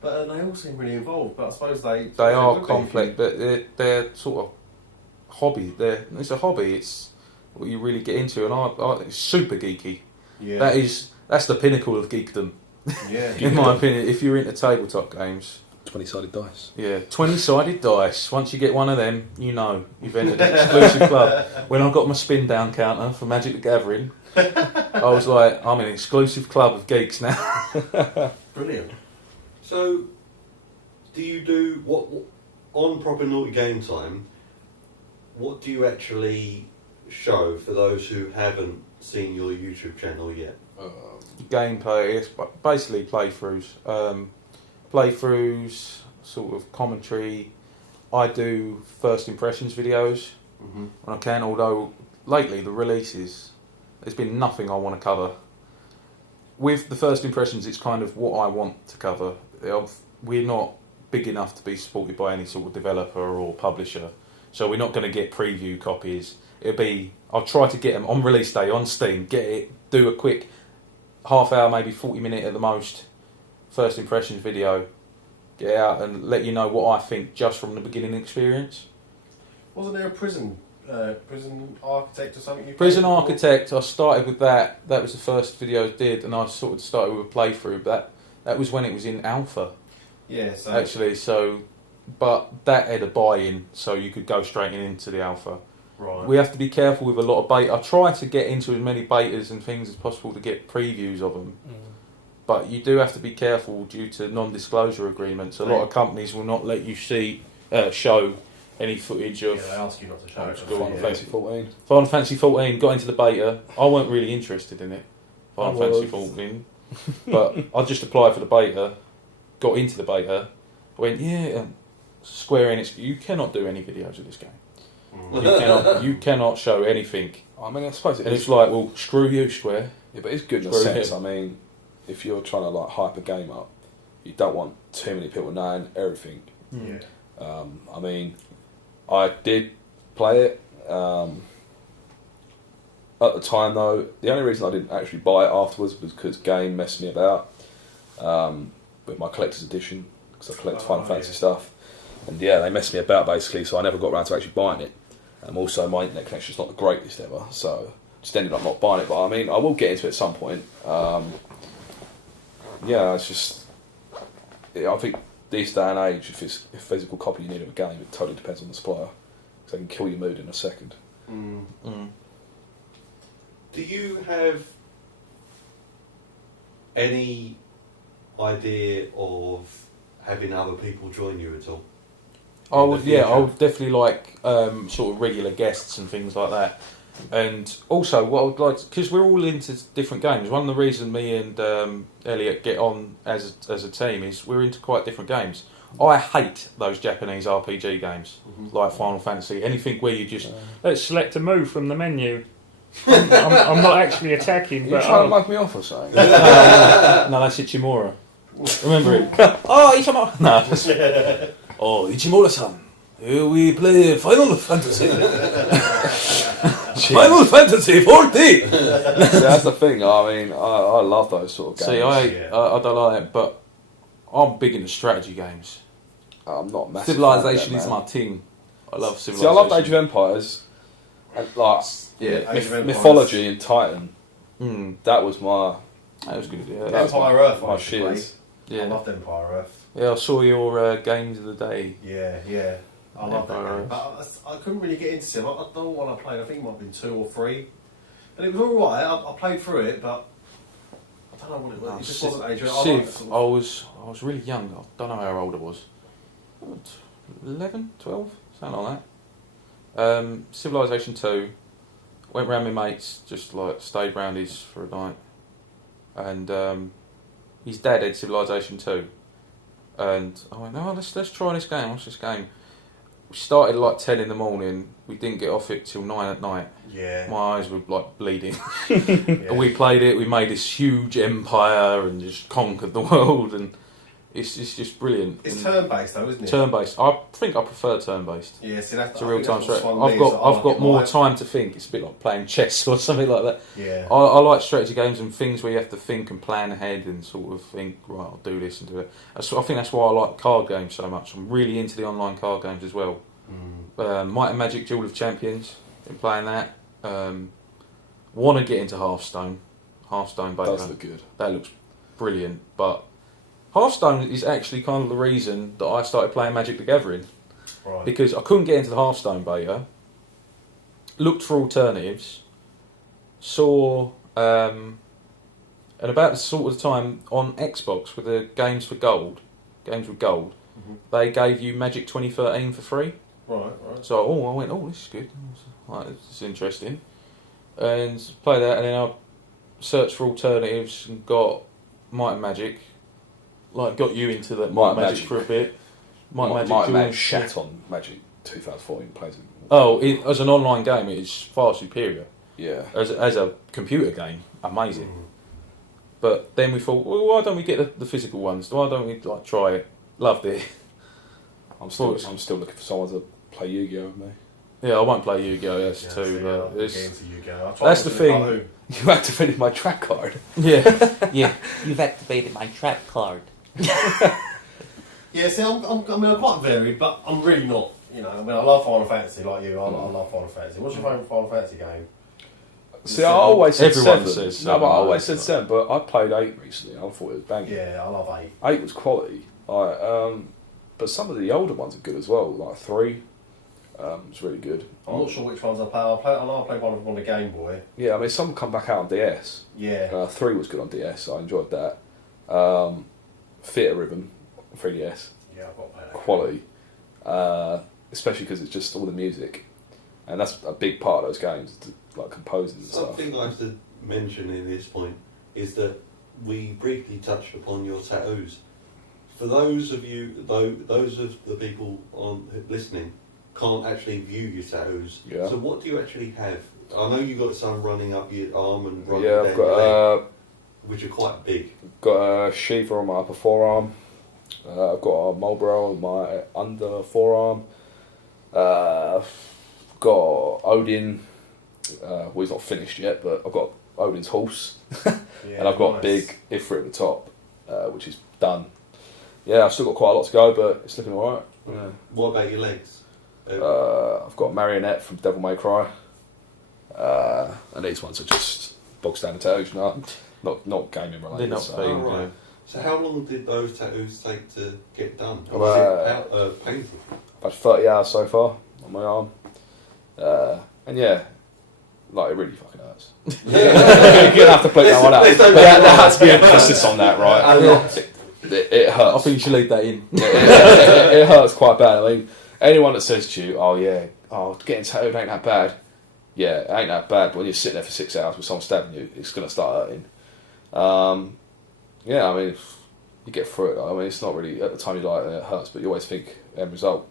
But they all seem really involved. But I suppose they are complex, but they're sort of hobby. It's a hobby. It's what you really get into, and I think it's super geeky. Yeah. That's the pinnacle of geekdom. Yeah. In my opinion, if you're into tabletop games. 20-sided dice. Yeah, 20-sided dice. Once you get one of them, you know you've entered an exclusive club. When I got my spin down counter for Magic the Gathering, I was like, I'm in an exclusive club of geeks now. Brilliant. So, do you do what on Proper Naughty Game Time? What do you actually show for those who haven't seen your YouTube channel yet? Gameplay, yes, basically playthroughs. Playthroughs, sort of commentary. I do first impressions videos when I can, although lately the releases, there's been nothing I want to cover. With the first impressions, it's kind of what I want to cover. We're not big enough to be supported by any sort of developer or publisher, so we're not going to get preview copies. I'll try to get them on release day on Steam, get it, do a quick half hour, maybe 40 minute at the most, first impressions video, get out and let you know what I think just from the beginning experience. Wasn't there a prison architect or something? Prison Architect, I started with that. That was the first video I did, and I sort of started with a playthrough. But that was when it was in alpha. Yeah, but that had a buy-in, so you could go straight into the alpha. Right. We have to be careful with a lot of beta. I try to get into as many betas and things as possible to get previews of them. But you do have to be careful due to non-disclosure agreements. A lot of companies will not let you show any footage of. Yeah, they ask you not to show it. Final Fantasy 14. Final Fantasy 14 got into the beta. I weren't really interested in it. Final Fantasy 14, but I just applied for the beta, got into the beta, went Square Enix. You cannot do any videos of this game. You cannot show anything. I mean, I suppose it's like, well, screw you, Square. Yeah, but it's good in a sense. I mean, if you're trying to like hype a game up, you don't want too many people knowing everything. Yeah. I mean, I did play it. At the time, though, the only reason I didn't actually buy it afterwards was because Game messed me about with my collector's edition, because I collect Final Fantasy stuff. And yeah, they messed me about basically, so I never got around to actually buying it. And also, my internet connection's not the greatest ever, so just ended up not buying it. But I mean, I will get into it at some point. Yeah, it's just... I think this day and age, if it's a physical copy you need of a game, it totally depends on the supplier, because they can kill your mood in a second. Do you have any idea of having other people join you at all? I would definitely like sort of regular guests and things like that. And also, what I would like, because we're all into different games. One of the reasons me and Elliot get on as a team is we're into quite different games. I hate those Japanese RPG games, like Final Fantasy. Anything where you just let's select a move from the menu. I'm not actually attacking, Are but you trying to mug me off or something? no, that's Ichimura. Remember it? Oh, Ichimura. No. Oh, Ichimura-san. Here we play Final Fantasy. Final Fantasy 14. See, that's the thing. I mean, I love those sort of games. See, I don't like it, but I'm big into strategy games. I'm not massive. Civilization fan of is that, my man. thing. I love Civilization. See, I love Age of Empires, and like Age of Empires. mythology and Titan. That was my That was good. Yeah, Empire Earth, my shiz. I loved Empire Earth. Yeah, I saw your games of the day. Yeah. I love that Empire game. But I couldn't really get into it. I don't know what I played. I think it might have been 2 or 3. And it was alright. I played through it, but I don't know what it was. It just wasn't Age of Empires. Civ, I was really young. I don't know how old I was. 11, 12, something like that. Civilization 2. Went round with mates, just like stayed round his for a night. And his dad had Civilization 2. And I went, oh, let's try this game. What's this game? We started at like 10 in the morning. We didn't get off it till 9 at night. Yeah. My eyes were like bleeding. Yeah. We played it. We made this huge empire and just conquered the world. And it's just brilliant. It's turn-based though, isn't it? Turn-based. I think I prefer turn-based. Yeah, see, that's It's a real-time strategy. strategy. I've got more time to think. It's a bit like playing chess or something like that. Yeah. I like strategy games and things where you have to think and plan ahead and sort of think, right, I'll do this and do that. I think that's why I like card games so much. I'm really into the online card games as well. Might and Magic Duel of Champions, been playing that. Want to get into Hearthstone beta. Does look good. That looks brilliant, but Hearthstone is actually kind of the reason that I started playing Magic the Gathering. Right. Because I couldn't get into the Hearthstone beta, looked for alternatives, saw, and about the sort of time on Xbox with the games with gold, they gave you Magic 2013 for free. Right. So I went, this is good. Like, this is interesting. And play that, and then I searched for alternatives and got Might and Magic. Like, got you into that Might and Magic for a bit. Might and Magic shat on Magic 2014 plays it. Oh, as an online game, it is far superior. Yeah. As a computer game, amazing. But then we thought, well, why don't we get the physical ones? Why don't we like try it? Loved it. I'm still looking for someone to play Yu-Gi-Oh with me. Yeah, I won't play Yu-Gi-Oh. That's Yeah, too. see, But I'll it's, get into Yu-Gi-Oh. that's the thing. You activated my track card. yeah. You've activated my trap card. Yeah, see, I'm quite varied, but I'm really not. You know, I mean, I love Final Fantasy like you. I love Final Fantasy. What's your favourite Final Fantasy game? See, I always said Everyone 7. says No, but I 7, always right? said 7, but I played 8 recently. I thought it was banging. Yeah, I love 8. 8 was quality. But some of the older ones are good as well, like 3. It's really good. I'm not sure which ones I play. I know I played one on the Game Boy. Yeah, I mean, some come back out on DS. Yeah. 3 was good on DS. I enjoyed that. Theatre Ribbon, 3DS. Yeah, I've got to play that. Quality. Especially because it's just all the music. And that's a big part of those games, like composing and stuff. Something I have to mention in this point is that we briefly touched upon your tattoos. For those of you, those of the people listening, can't actually view your tattoos. Yeah. So what do you actually have? I know you got some running up your arm and running Yeah, down I've your leg, got which are quite big. a Shiva on my upper forearm. I've got a Marlboro on my under forearm. Got Odin Well, he's not finished yet, but I've got Odin's horse, Yeah, and I've got nice. big Ifrit at the top, which is done. Yeah, I've still got quite a lot to go, but it's looking alright. Yeah. What about your legs? I've got a Marionette from Devil May Cry, and these ones are just bog standard tattoos, not gaming related. They're not so. big. Oh, right. So how long did those tattoos take to get done? Well, Was it painful? I've had 30 hours so far on my arm, and yeah, like it really fucking hurts. You're gonna have to put that one out. There has to be emphasis on that, right? It hurts. I think you should leave that in. It hurts quite bad. I mean, anyone that says to you, "Oh yeah, getting tattooed ain't that bad," yeah, it ain't that bad. But when you're sitting there for 6 hours with someone stabbing you, it's gonna start hurting. Yeah, I mean, you get through it. I mean, it's not really at the time you like it hurts, but you always think end result,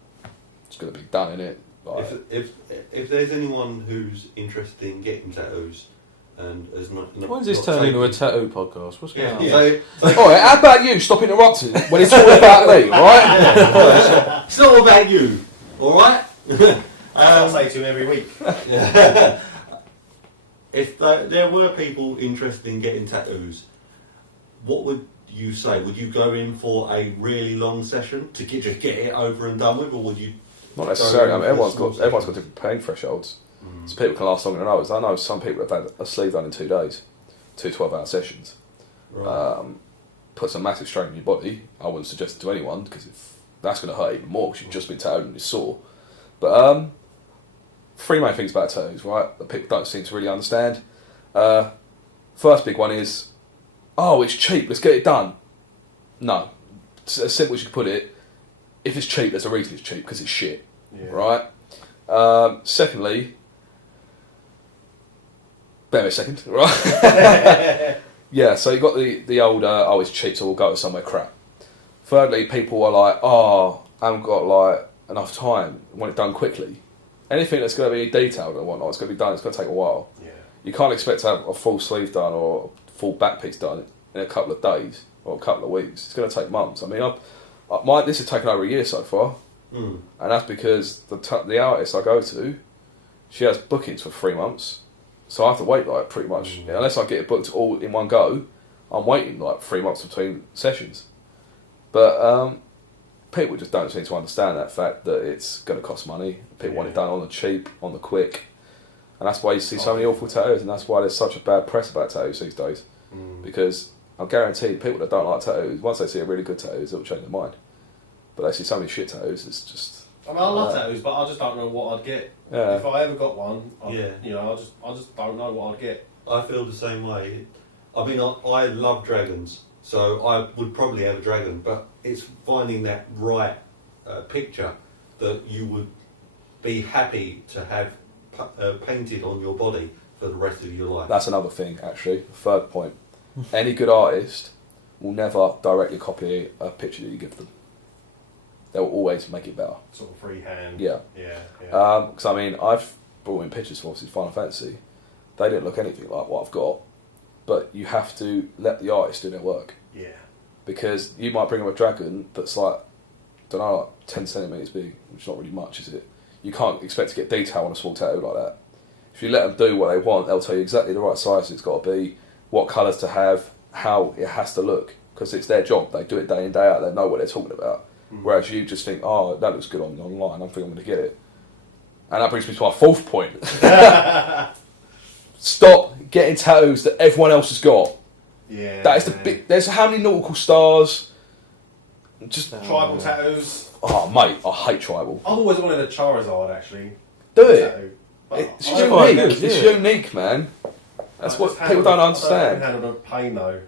it's gonna be done, innit? Like, If there's anyone who's interested in getting tattoos and has not When's this not turn into a taken- tattoo podcast? What's going on? Yeah. all right, how about you stop interrupting when it's all about me, all right? It's not about you, all right? I'll say to him every week. If there were people interested in getting tattoos, what would you say? Would you go in for a really long session to just get it over and done with, or would you? Not necessarily. I mean, everyone's got different pain thresholds. So people can last longer than others. I know some people have had a sleeve done in 2 days, 2 12-hour sessions. Right. Puts a massive strain on your body. I wouldn't suggest it to anyone because that's going to hurt even more because you've just been tattooed and you're sore. But 3 main things about tattoos, right, that people don't seem to really understand. First big one is, oh, it's cheap, let's get it done. No. It's as simple as you can put it. If it's cheap, there's a reason it's cheap, because it's shit. Yeah. Right? Secondly, bear me a second, right? Yeah, so you got the old, oh, it's cheap, so we'll go to somewhere crap. Thirdly, people are like, oh, I haven't got like enough time, I want it done quickly. Anything that's going to be detailed and whatnot, it's going to be done, it's going to take a while. Yeah. You can't expect to have a full sleeve done or a full back piece done in a couple of days or a couple of weeks. It's going to take months. I mean, this has taken over a year so far, and that's because the artist I go to, she has bookings for 3 months, so I have to wait like pretty much. Unless I get it booked all in one go, I'm waiting like 3 months between sessions. But people just don't seem to understand that fact that it's going to cost money. People want it done on the cheap, on the quick. And that's why you see so many awful tattoos, and that's why there's such a bad press about tattoos these days. Because I guarantee people that don't like tattoos, once they see a really good tattoo, they'll change their mind. But they see so many shit tattoos, it's just... I mean, I love tattoos, but I just don't know what I'd get. Yeah. If I ever got one, I Yeah. just don't know what I'd get. I feel the same way. I mean, I love dragons, so I would probably have a dragon, but it's finding that right picture that you would be happy to have painted on your body for the rest of your life. That's another thing, actually. Third point. Any good artist will never directly copy a picture that you give them. They'll always make it better. Sort of freehand. Yeah. Yeah. Because, I mean, I've brought in pictures for obviously Final Fantasy. They didn't look anything like what I've got. But you have to let the artist do their work. Yeah. Because you might bring them a dragon that's like, don't know, like 10 centimetres big, which is not really much, is it? You can't expect to get detail on a small tattoo like that. If you let them do what they want, they'll tell you exactly the right size it's got to be, what colours to have, how it has to look. Because it's their job. They do it day in, day out. They know what they're talking about. Whereas you just think, oh, that looks good online, I think I'm going to get it. And that brings me to my fourth point. Stop getting tattoos that everyone else has got. Yeah. That is the big... There's how many nautical stars? Just... Tribal tattoos. Oh, mate, I hate tribal. I've always wanted a Charizard, actually. Do it. Tattoo. But It's I don't quite unique. good, It's yeah. unique, man. That's I what just people handle don't the- understand. I don't handle the pain, though.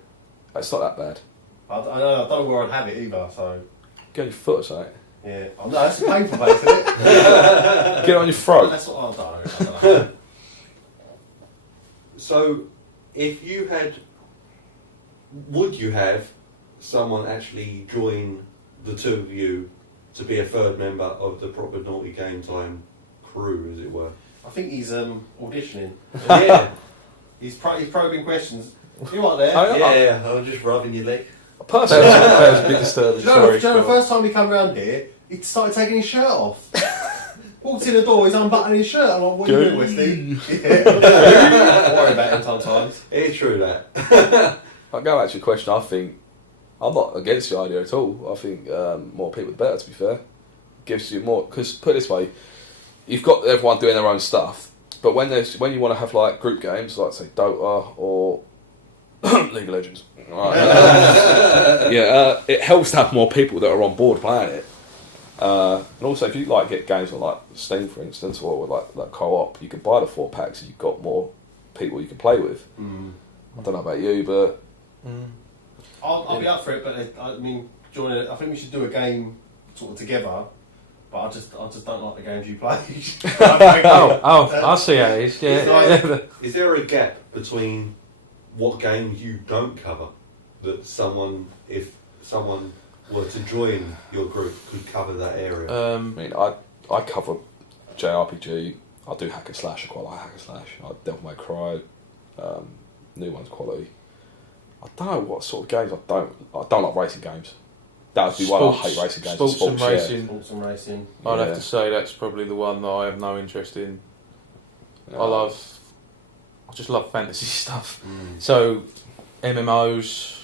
It's not that bad. I don't know where I'd have it either, so... Get on your foot or something. Yeah. Oh, no, that's a painful place, isn't it? Get it on your throat. That's what I don't know. So, if you had, would you have someone actually join the two of you to be a third member of the proper Naughty Game Time crew, as it were? I think he's auditioning. Yeah, He's probing questions. You right there? Oh, yeah. yeah. I was just rubbing your leg. Personally, That was a bit disturbing. Do you know Sorry. the first time he came round here, he started taking his shirt off. Walks in the door, he's unbuttoning his shirt. I'm like, what are you doing, Westy? Don't worry about him sometimes. It's true that. I go back to your question. I think I'm not against the idea at all. I think more people the better. To be fair, gives you more. Because put it this way, you've got everyone doing their own stuff, but when you want to have like group games, like say Dota or League of Legends, right? It helps to have more people that are on board playing it. And also, if you like get games on like Steam, for instance, or with like co-op, you can buy the 4 packs and you've got more people you can play with. I don't know about you, but I'll be up for it. But I mean, joining it, I think we should do a game sort of together. But I just don't like the games you play. I see how it is. Yeah. Is there a gap between what games you don't cover that if someone were to join your group, could cover that area? I mean, I cover JRPG. I do hack and slash. I quite like hack and slash. I Devil May Cry. New one's quality. I don't know what sort of games I don't like racing games. That would be one I hate racing games. Sports and yeah. racing. Sports and racing. I'd have to say that's probably the one that I have no interest in. Yeah. I just love fantasy stuff. So MMOs,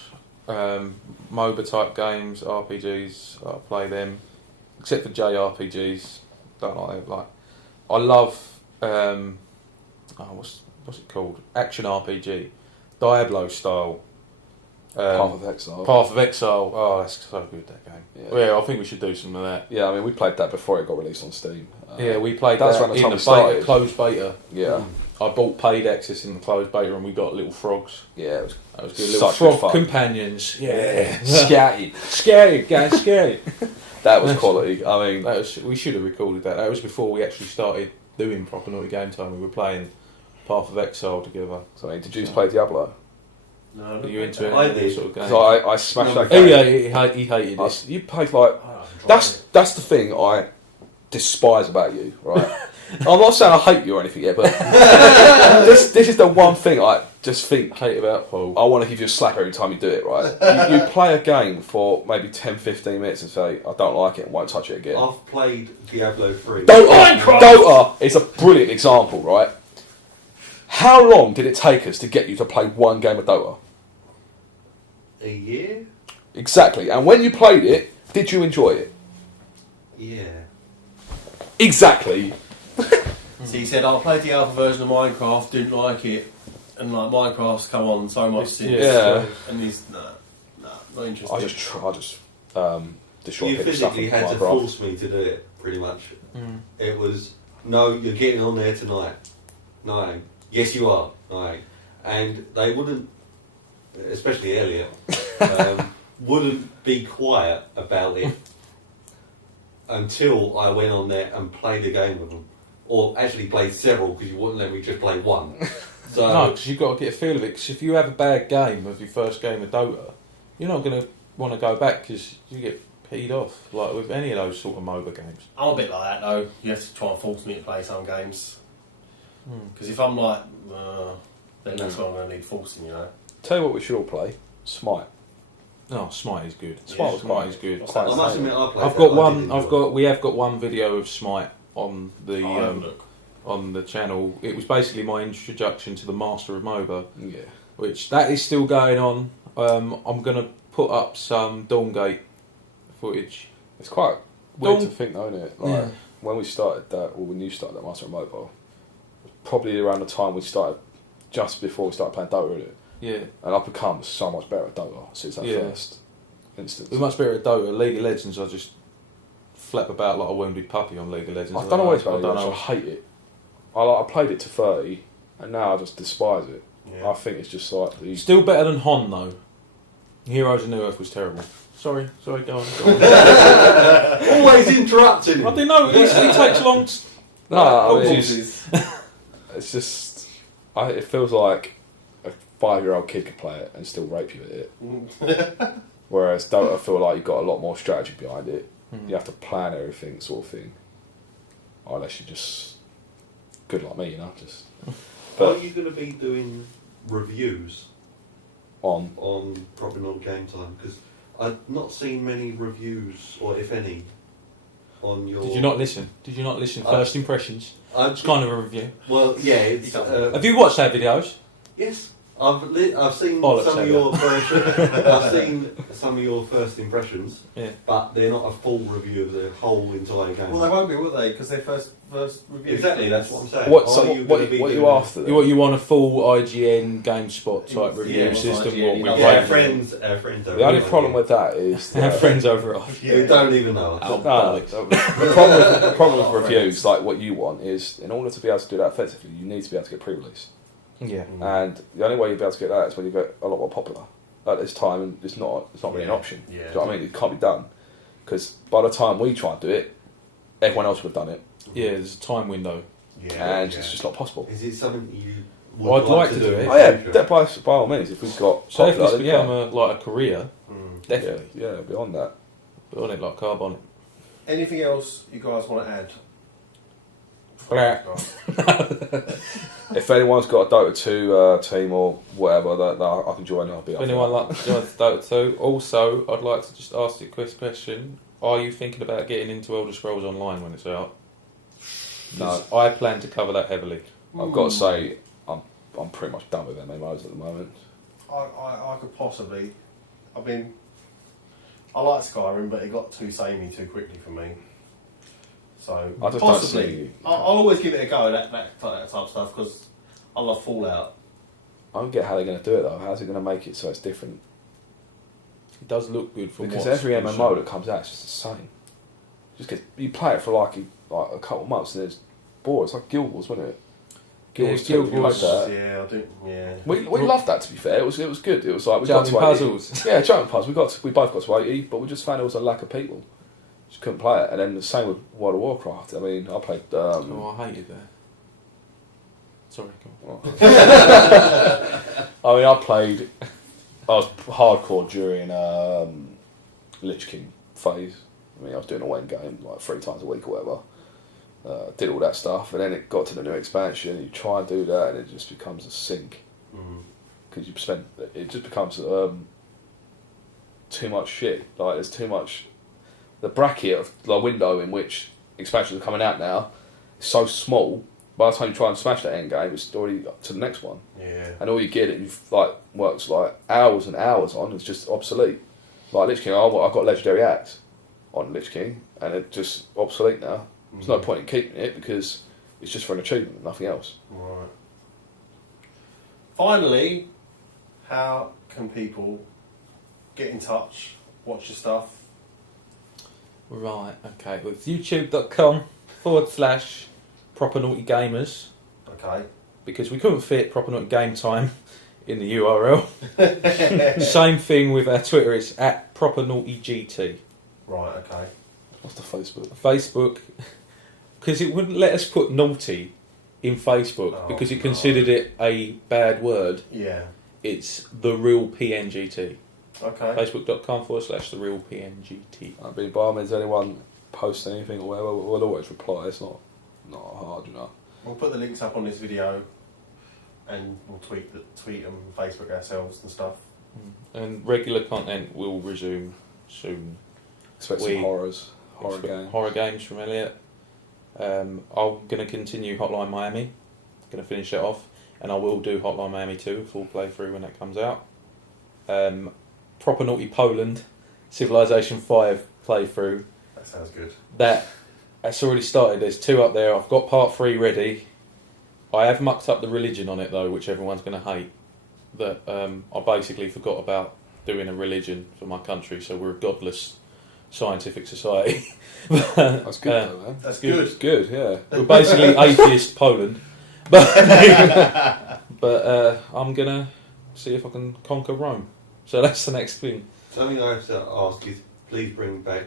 MOBA type games, RPGs, I play them. Except for JRPGs, don't like them. Like, I love what's it called? Action RPG, Diablo style. Path of Exile. Path of Exile. Oh, that's so good, that game. Yeah, I think we should do some of that. Yeah, I mean, we played that before it got released on Steam. Yeah, we played That's that around the in time the we started. closed beta. Yeah. I bought paid access in the closed beta and we got little frogs. Yeah, That was good. Such Little good frog fun. companions. Yeah. Scatty. Scary, guys, scary. That was quality. I mean, We should have recorded that. That was before we actually started doing Proper Naughty Game Time. We were playing Path of Exile together. so, I mean, did you play Diablo? No, Are you into I any did. sort of game? Because I smashed that Oh game. yeah, he hated it. You played like... That's the thing I despise about you, right? I'm not saying I hate you or anything yet, but this is the one thing I just think Hate about Paul. I want to give you a slap every time you do it, right? You play a game for maybe 10-15 minutes and say, I don't like it and won't touch it again. I've played Diablo 3. Dota is a brilliant example, right? How long did it take us to get you to play one game of Dota? A year? Exactly. And when you played it, did you enjoy it? Yeah. Exactly. So he said, I played the alpha version of Minecraft, didn't like it, and like Minecraft's come on so much since. Yeah. And he's not interested. I just destroy You people's stuff physically with had to Minecraft. force me to do it, pretty much. It was, no, you're getting on there tonight. No. Yes, you are. No. And they wouldn't, especially Elliot, wouldn't be quiet about it until I went on there and played a game with them. Or actually played several, because you wouldn't let me just play one. So, No, because you've got to get a feel of it. Because if you have a bad game of your first game of Dota, you're not going to want to go back because you get peed off. Like with any of those sort of MOBA games. I'm a bit like that though. You have to try and force me to play some games. Because if I'm like, then that's when I'm going to need forcing, you know. Tell you what we should all play. Smite. No, Smite is good. Smite was Smite is good. What's that? I must admit I played I've that, got I one. did enjoy it. We have got one video of Smite on the Look. on the channel. It was basically my introduction to the Master of MOBA, Yeah. which that is still going on. I'm gonna put up some Dawngate footage. It's quite weird Don't- to think, though, isn't it? Like, Yeah. when we started that, or when you started that Master of Mobile, probably around the time we started, just before we started playing Dota, isn't it? Yeah, And I've become so much better at Dota since that Yeah. first instance. we're much better at Dota. League of Legends, I just flap about like a wounded puppy on League of Legends. I don't know what it's I about. don't I know. hate it. I played it to 30, and now I just despise it. Yeah. I think it's just like the Still better than Hon though. Heroes of New Earth was terrible. Sorry, go on. Go on. Always interrupting him. I didn't know. He takes long. no. I mean, Pauses. it's just it feels like a 5-year-old kid could play it and still rape you at it. Whereas Dota, I feel like you've got a lot more strategy behind it. You have to plan everything, sort of thing. Unless you're just good like me, you know. Just Are you going to be doing reviews on Proper Not Game Time? Because I've not seen many reviews, or if any. on your. Did you not listen? Did you not listen? First impressions. It's kind of a review. Well, yeah. It's, Have you watched our videos? yes, I've seen Bollocks, some of your I've seen some of your first impressions. Yeah. But they're not a full review of the whole entire game. Well, they won't be, will they? Because they're first review. Exactly, that's what I'm saying. What Are you after? Then? You want a full IGN GameSpot type review Yeah, system? IGN, What we Yeah, rate? friends over. The only problem with that is Our friends over off. Who don't even know. Oh, No, bollocks. the problem with reviews, like what you want, is in order to be able to do that effectively, you need to be able to get pre-release. Yeah. And the only way you'll be able to get that is when you get a lot more popular. At this time, and it's not really an option. Yeah. Do you know what I mean? It can't be done. Because by the time we try and do it, everyone else would have done it. Yeah, there's a time window. And it's just not possible. Is it something you Well, I'd like to do it. Oh yeah, that by all means, if we've got So if popular, this then become a career, definitely. yeah, beyond that. Put on it like carb on it. Anything else you guys want to add? Flat. If anyone's got a Dota 2 team or whatever that I can join, I'll be If up for anyone that. like joins Dota 2, also I'd like to just ask you a quick question. Are you thinking about getting into Elder Scrolls Online when it's out? No. I plan to cover that heavily. I've got to say, I'm pretty much done with MMOs at the moment. I could possibly. I mean, I like Skyrim, but it got too samey too quickly for me. So I just possibly, don't see. I'll always give it a go. That type of stuff because I love Fallout. I don't get how they're going to do it though. How's it going to make it so it's different? It does look good for Because what's every been MMO shown. that comes out is just the same. You play it for like a couple of months and it's bored. It's like Guild Wars, wasn't it? Yeah, Wars Guild 2, we Wars, liked that. Yeah, I do. Yeah. We loved that, to be fair. It was good. It was like we got Jumping to 80. puzzles. Yeah, jumping puzzles. We both got to 80, but we just found there was a lack of people. Just couldn't play it. And then the same with World of Warcraft. I mean, I played. Oh, I hated that. Sorry, go on. I mean, I was hardcore during Lich King phase. I mean, I was doing a win game like 3 times a week or whatever. Did all that stuff, and then it got to the new expansion. And you try and do that, and it just becomes a sink because it just becomes too much shit. Like there's too much. The bracket of the window in which expansions are coming out now is so small. By the time you try and smash that end game, it's already up to the next one. Yeah. And all you get it works like hours and hours on. It's just obsolete. Like Lich King, I got Legendary Axe on Lich King, and it's just obsolete now. There's no point in keeping it because it's just for an achievement, nothing else. Right. Finally, how can people get in touch, watch your stuff? Right, okay. Well, it's youtube.com/Proper Naughty Gamers Okay. because we couldn't fit Proper Naughty Game Time in the URL. Same thing with our Twitter, it's at Proper Naughty GT. Right. Okay. What's the Facebook? Facebook, because it wouldn't let us put naughty in Facebook Oh, because it no. considered it a bad word. Yeah. It's the real PNGT. Okay. Facebook.com/the real PNGT. I mean, by all means, anyone posts anything or whatever, we'll always reply. It's not hard, you know. We'll put the links up on this video, and we'll tweet them, Facebook ourselves and stuff. And regular content will resume soon. Expect We some horror Expect games. Horror games from Elliot. I'm going to continue Hotline Miami. Going to finish it off, and I will do Hotline Miami 2 full playthrough when that comes out. Proper Naughty Poland, Civilization 5 playthrough. That sounds good. That's already started. There's 2 up there. I've got part 3 ready. I have mucked up the religion on it though, which everyone's going to hate. That I basically forgot about doing a religion for my country, so we're a godless scientific society. That's good, though, man. That's good. good. It's good, yeah. We're basically atheist Poland, but I'm gonna see if I can conquer Rome. So that's the next thing. Something I have to ask is, please bring back,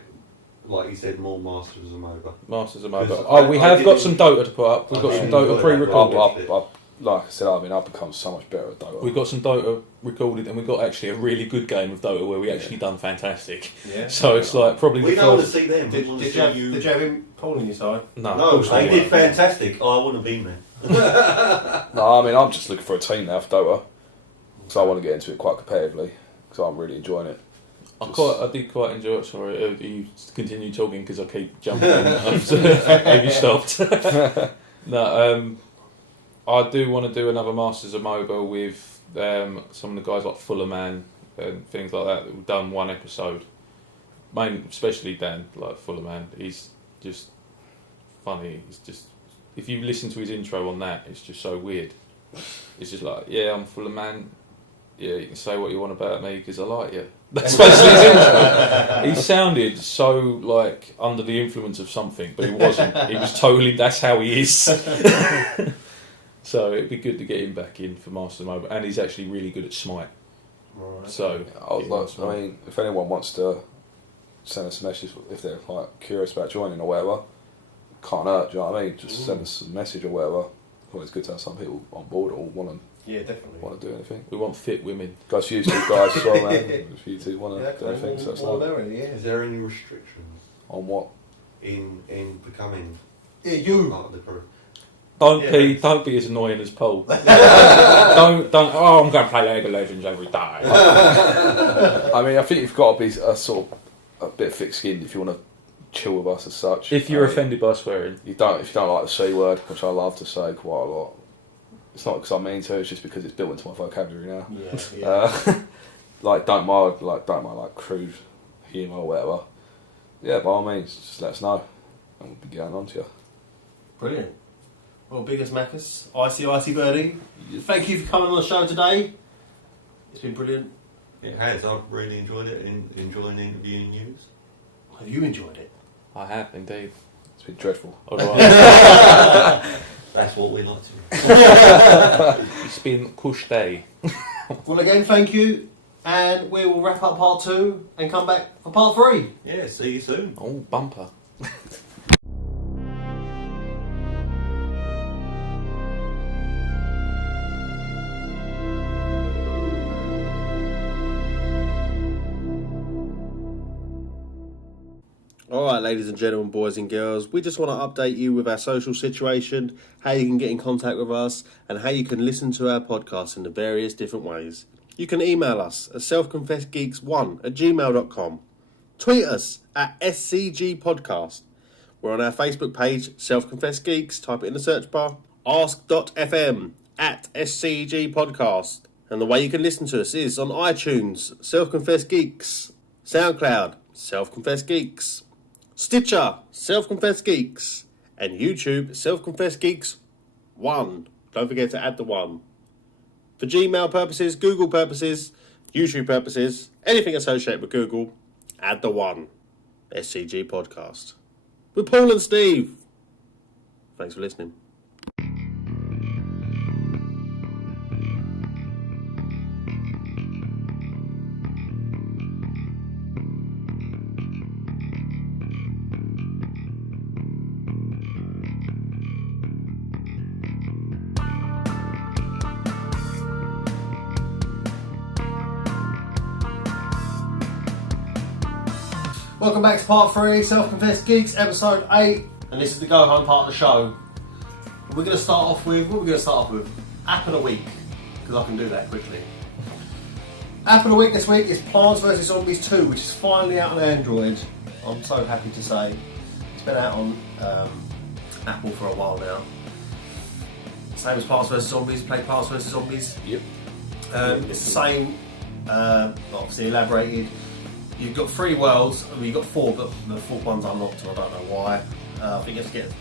like you said, more Masters of MOBA. Masters of MOBA. Because Oh, we I have got didn't- some Dota to put up. We've got I some didn't Dota put pre-recorded. that. Like I said, I've become so much better at Dota. We've got some Dota recorded, and we've got actually a really good game of Dota where we actually done fantastic. Yeah. So it's like probably We the don't want to first. see them. We Did want you to see have you. him Paul on your side? No, of No, course they not. did fantastic. I wouldn't have been there. No, I mean, I'm just looking for a team now for Dota. So I want to get into it quite competitively. Because I'm really enjoying it. I did quite enjoy it. Sorry, you continue talking because I keep jumping in after have you stopped? No, I do want to do another Masters of Mobile with some of the guys like Fuller Man and things like that who've done one episode. Especially Dan, like Fuller Man. He's just funny. He's just, if you listen to his intro on that, it's just so weird. It's just like, yeah, I'm Fuller Man. Yeah, you can say what you want about me because I like you. That's basically his intro. He sounded so like under the influence of something, but he wasn't. He was totally. That's how he is. So it'd be good to get him back in for Masters of Mobile, and he's actually really good at Smite. Right. So I mean, if anyone wants to send us a message if they're like curious about joining or whatever, can't hurt. Do you know what I mean? Just send us a message or whatever. Always good to have some people on board or want to do anything. we want fit women. Goes for you two guys as well, man. If you two want to do anything, so that's like, Is there any restrictions on what? in becoming you. part of the crew? Don't be as annoying as Paul. don't. Oh, I'm going to play League of Legends every day. I mean, I think you've got to be a sort of a bit thick-skinned if you want to chill with us as such. If you're offended by swearing, if you don't like the C word, which I love to say quite a lot. It's not because I mean to. It's just because it's built into my vocabulary now. Yeah. Like don't mind like crude humour or whatever. Yeah, by all means, just let us know, and we'll be getting on to you. Brilliant. Well, biggest Macca's, Icy Birdie. Thank you for coming on the show today. It's been brilliant. It has. I've really enjoyed it. Enjoying interviewing you. Have you enjoyed it? I have indeed. It's been dreadful. That's what we like to. It's been Kush Day. Well, again, thank you, and we will wrap up part 2 and come back for part 3. Yeah. See you soon. Oh, bumper. Alright, ladies and gentlemen, boys and girls, we just want to update you with our social situation, how you can get in contact with us, and how you can listen to our podcast in the various different ways. You can email us at selfconfessedgeeks1@gmail.com. Tweet us at SCG Podcast. We're on our Facebook page, Self Confessed Geeks. Type it in the search bar. Ask.fm at SCG Podcast. And the way you can listen to us is on iTunes, Self Confessed Geeks. SoundCloud, Self Confessed Geeks. Stitcher, Self Confessed Geeks. And YouTube, Self Confessed Geeks 1. Don't forget to add the 1. For Gmail purposes, Google purposes, YouTube purposes, anything associated with Google, add the 1. SCG Podcast. With Paul and Steve. Thanks for listening. Welcome back to part 3, Self-Confessed Geeks, episode 8, and this is the go-home part of the show. We're going to start off with, App of the Week, because I can do that quickly. App of the Week this week is Plants vs Zombies 2, which is finally out on Android. I'm so happy to say. It's been out on Apple for a while now. Same as Plants vs Zombies, played Plants vs Zombies. Yep. It's the same, obviously elaborated. You've got 3 worlds, I mean, you've got 4, but the 4th one's unlocked, and I don't know why. I think you have to get...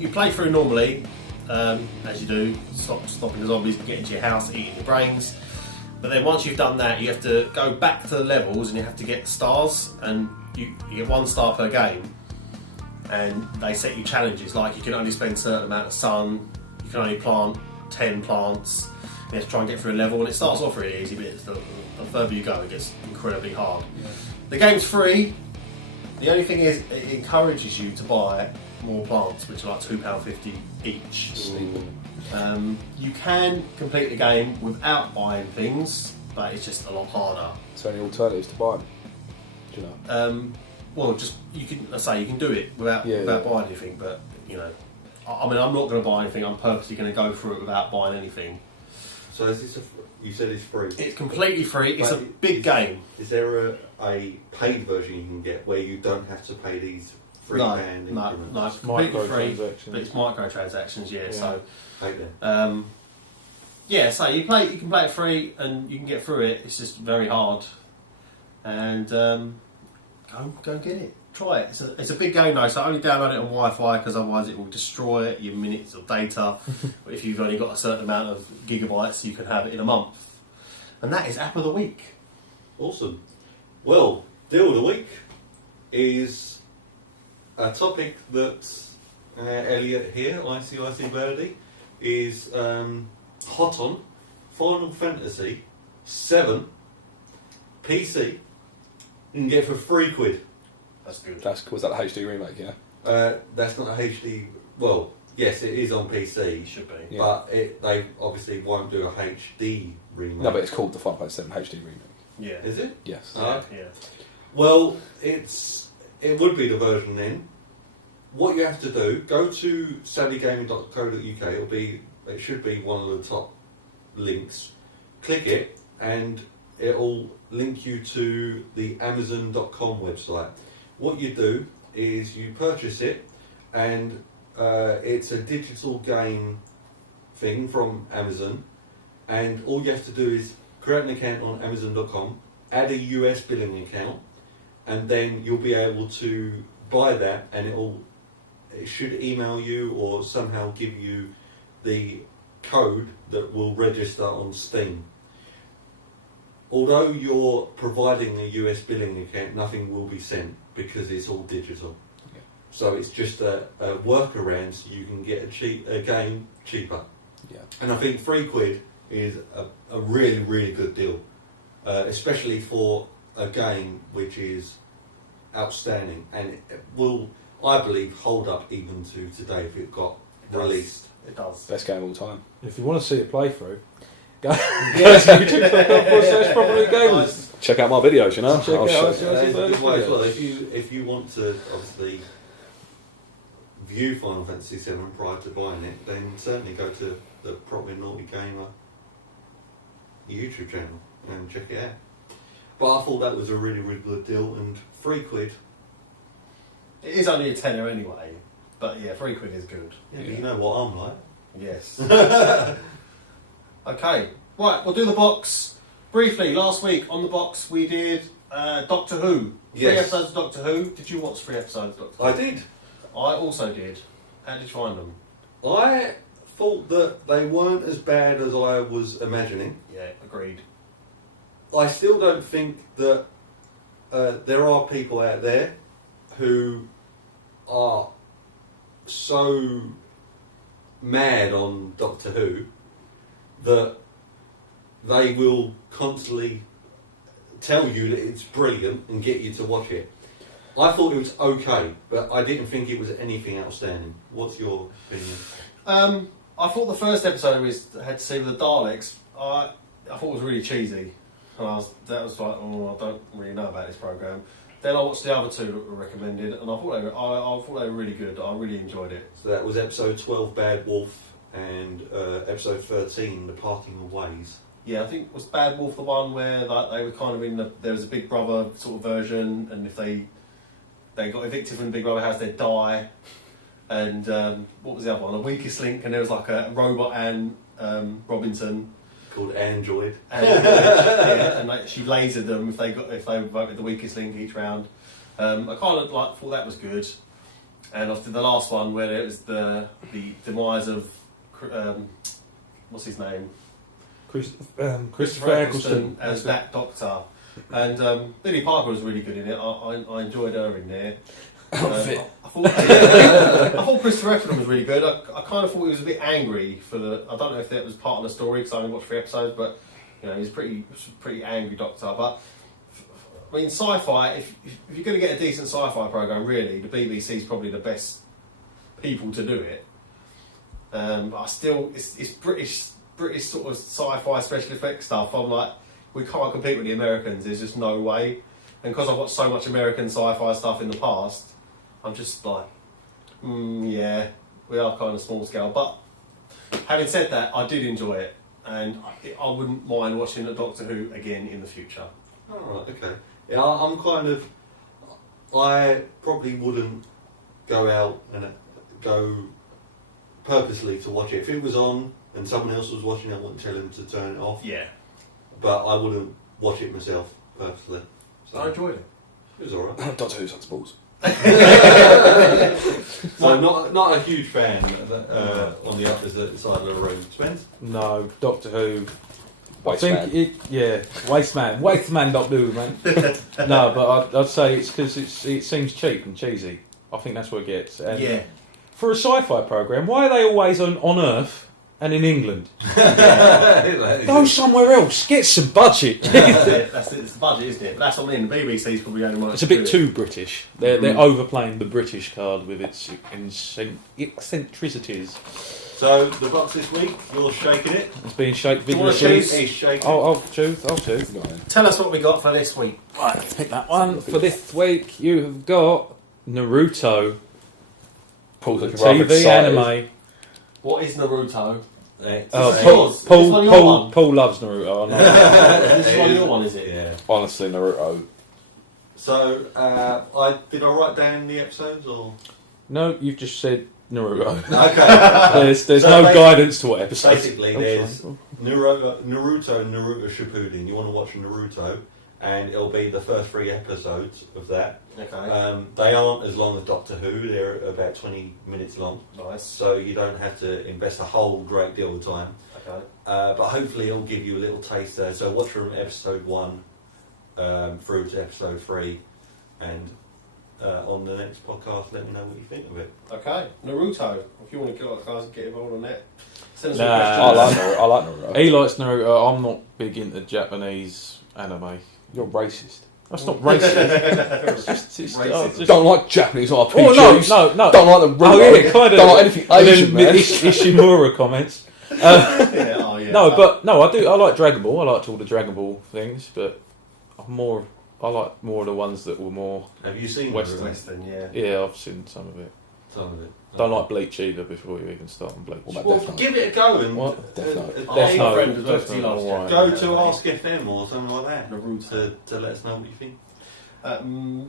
You play through normally, as you do, stopping the zombies, getting to your house, eating your brains. But then once you've done that, you have to go back to the levels, and you have to get stars, and you get 1 star per game. And they set you challenges, like you can only spend a certain amount of sun, you can only plant 10 plants, you have to try and get through a level, and it starts off really easy, but the further you go, it gets incredibly hard. Yeah. The game's free. The only thing is, it encourages you to buy more plants, which are like £2.50 each. You can complete the game without buying things, but it's just a lot harder. So any alternatives to buy them? Do you know? Well, just you can. Let's say you can do it without buying anything, but you know, I mean, I'm not going to buy anything. I'm purposely going to go through it without buying anything. So is this you said it's free? It's completely free. It's a But big game. Is there a paid version you can get where you don't have to pay these £3 No, increments? it's completely free, Microtransactions. but it's microtransactions. Yeah, Yeah. so Pay them. yeah, so you can play it free and you can get through it. It's just very hard, and go and get it. Try it. It's a big game though, so only download it on Wi-Fi because otherwise it will destroy your minutes of data. But if you've only got a certain amount of gigabytes, you can have it in a month. And that is App of the Week. Awesome. Well, Deal of the Week is a topic that Elliot here, ICIC Birdie, is hot on. Final Fantasy 7 PC. You can get for £3. That's good. Was that the HD remake? Yeah. That's not a HD. Well, yes, it is on PC, It should be. Yeah. but they obviously won't do a HD remake. No, but it's called the Final Fantasy 7 HD remake. Yeah. Is it? Yes. Yeah. Well, it would be the version then. What you have to do, go to savvygaming.co.uk. It should be one of the top links. Click it, and it'll link you to the Amazon.com website. What you do is you purchase it, and it's a digital game thing from Amazon, and all you have to do is create an account on Amazon.com, add a US billing account, and then you'll be able to buy that, and it should email you or somehow give you the code that will register on Steam. Although you're providing a US billing account, nothing will be sent because it's all digital. Yeah. So it's just a workaround so you can get a game cheaper. Yeah. And I think £3 is a really, really good deal, especially for a game which is outstanding, and it will, I believe, hold up even to today if it got released. It does. Best game of all time. If you want to see a playthrough, go Yes. gamers. Check out my videos, you know. Check I'll out show- our show. That's a good way as videos. well. If you want to obviously view Final Fantasy VII prior to buying it, then certainly go to the Probably Naughty Gamer YouTube channel and check it out. But I thought that was a really, really good deal, and £3. It is only a tenner anyway, but yeah, £3 is good. Yeah, but you know what I'm like. Yes. Okay, right, we'll do the box. Briefly, last week on the box we did Doctor Who. 3 Yes. episodes of Doctor Who. Did you watch 3 episodes of Doctor Who? I did. I also did. How did you find them? I thought that they weren't as bad as I was imagining. Yeah, agreed. I still don't think that there are people out there who are so mad on Doctor Who that they will constantly tell you that it's brilliant and get you to watch it. I thought it was okay, but I didn't think it was anything outstanding. What's your opinion? I thought the first episode had to see with the Daleks. I thought it was really cheesy. And that was like, oh, I don't really know about this program. Then I watched the other two that were recommended, and I thought they were really good. I really enjoyed it. So that was episode 12, Bad Wolf, and episode 13, The Parting of Ways. Yeah, I think was Bad Wolf the one where like, they were kind of there was a Big Brother sort of version, and if they got evicted from the Big Brother house, they'd die. And what was the other one? A Weakest Link, and there was like a robot Anne Robinson. Called Android. And and like, she lasered them if they voted the Weakest Link each round. I kind of thought that was good. And after the last one where it was the demise of what's his name? Christopher Eccleston as that Doctor. And Billy Piper was really good in it. I enjoyed her in there. I thought Christopher Eccleston was really good. I kind of thought he was a bit angry for the. I don't know if that was part of the story because I only watched 3 episodes, but you know he's pretty angry Doctor. But I mean, sci-fi. If you're going to get a decent sci-fi program, really, the BBC is probably the best people to do it. But I still, it's British sort of sci-fi special effects stuff. I'm like, we can't compete with the Americans. There's just no way. And because I've watched so much American sci-fi stuff in the past, I'm just like, yeah, we are kind of small scale. But having said that, I did enjoy it. and I wouldn't mind watching a Doctor Who again in the future. Alright, okay. Yeah, I'm kind of... I probably wouldn't go out and go purposely to watch it. If it was on and someone else was watching, I wouldn't tell him to turn it off. Yeah. But I wouldn't watch it myself, purposely. So I enjoyed it. It was alright. Doctor Who sucks balls. So not a huge fan on the opposite side of the room. Spence? No, Doctor Who. Waste I man. think Waste Man Doctor Who, man. No, but I'd say it's because it seems cheap and cheesy. I think that's what it gets. And Yeah. for a sci-fi program, why are they always on Earth and in England? Go somewhere else. Get some budget. That's it. It's the budget, isn't it? But that's what I mean. The BBC's probably only It's a bit too British. They're overplaying the British card with its eccentricities. So, the box this week, you're shaking it. It's being shaped you wanna vigorously. choose? He's shaking I'll choose. Tell us what we got for this week. Right, let's pick that one. For this week, you have got Naruto, Paul's the looking rather TV excited. anime. What is Naruto? Oh, This is Paul, yours. Is this one of your one? Paul loves Naruto. I know. This is one of your one, is it? Yeah. Honestly, Naruto. So, did I write down the episodes or? No, you've just said Naruto. Okay. There's So no basi- guidance to what episode. Basically, there's Naruto and Naruto Shippuden. You want to watch Naruto, and it'll be the first 3 episodes of that. Okay. They aren't as long as Doctor Who. They're about 20 minutes long, Nice. so you don't have to invest a whole great deal of time. Okay. But hopefully, it'll give you a little taste there. So watch from episode 1 through to episode 3, and on the next podcast, let me know what you think of it. Okay. Naruto. If you want to get involved on that, send us Nah. some questions. I like Naruto. He likes Naruto. I'm not big into Japanese anime. You're racist. That's not racist. It's just, Racist. Don't like Japanese RPGs. Oh no. Don't like the Oh yeah, kind of. Don't like anything Asian, man. Ishimura comments. Yeah, oh, yeah. No, but no, I do. I like Dragon Ball. I liked all the Dragon Ball things, but I like more of the ones that were more. Have you seen Western. Naruto? Western, yeah. Yeah, I've seen some of it. Some of it. Don't like Bleach either. Before you even start on Bleach. What about Well, Death Note? give it a go and What? Death Note. Oh, Death my Note. friend as well, Death he Note, loves alright. go it. to Ask FM or something like that Naruto. to let us know what you think.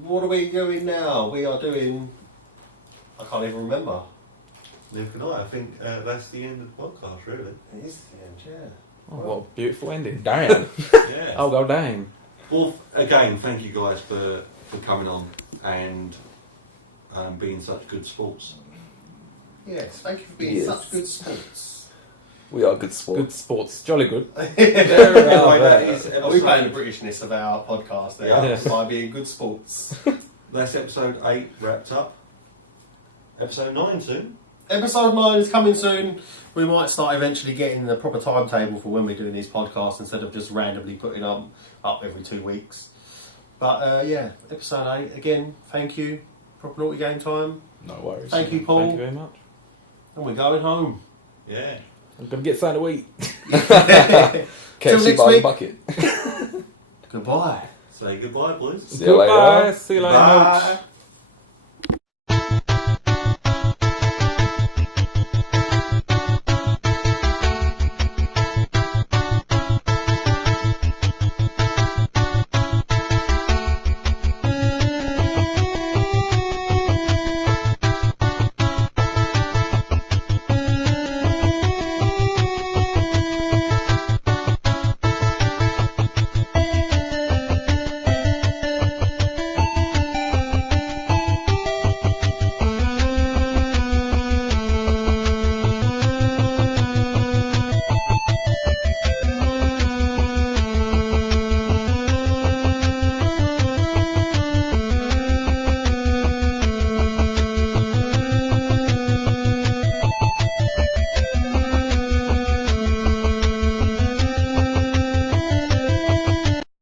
What are we doing now? We are doing. I can't even remember. Neither can I. I think that's the end of the podcast, really. It is the end, Oh, what a beautiful ending. Damn. Yeah. Oh, go down. Well, again, thank you guys for coming on and being such good sports. yeah. Yes, thank you for being Yes. such good sports. We are good sports. Good sports. Jolly good. Anyway, that is Are we playing the episode, Britishness of our podcast there Yeah. by being good sports? that's episode 8 wrapped up. Episode 9 soon. Episode 9 is coming soon. We might start eventually getting the proper timetable for when we're doing these podcasts instead of just randomly putting them up every 2 weeks. But yeah, episode 8. Again, thank you. Proper Naughty Game Time. No worries. Thank you, Paul. Thank you very much. And we're going home. Yeah. I'm gonna get something to eat. Till KFC next by the week. bucket. Goodbye. Say goodbye, boys. See you later. Goodbye. See you later. Bye. Mooch.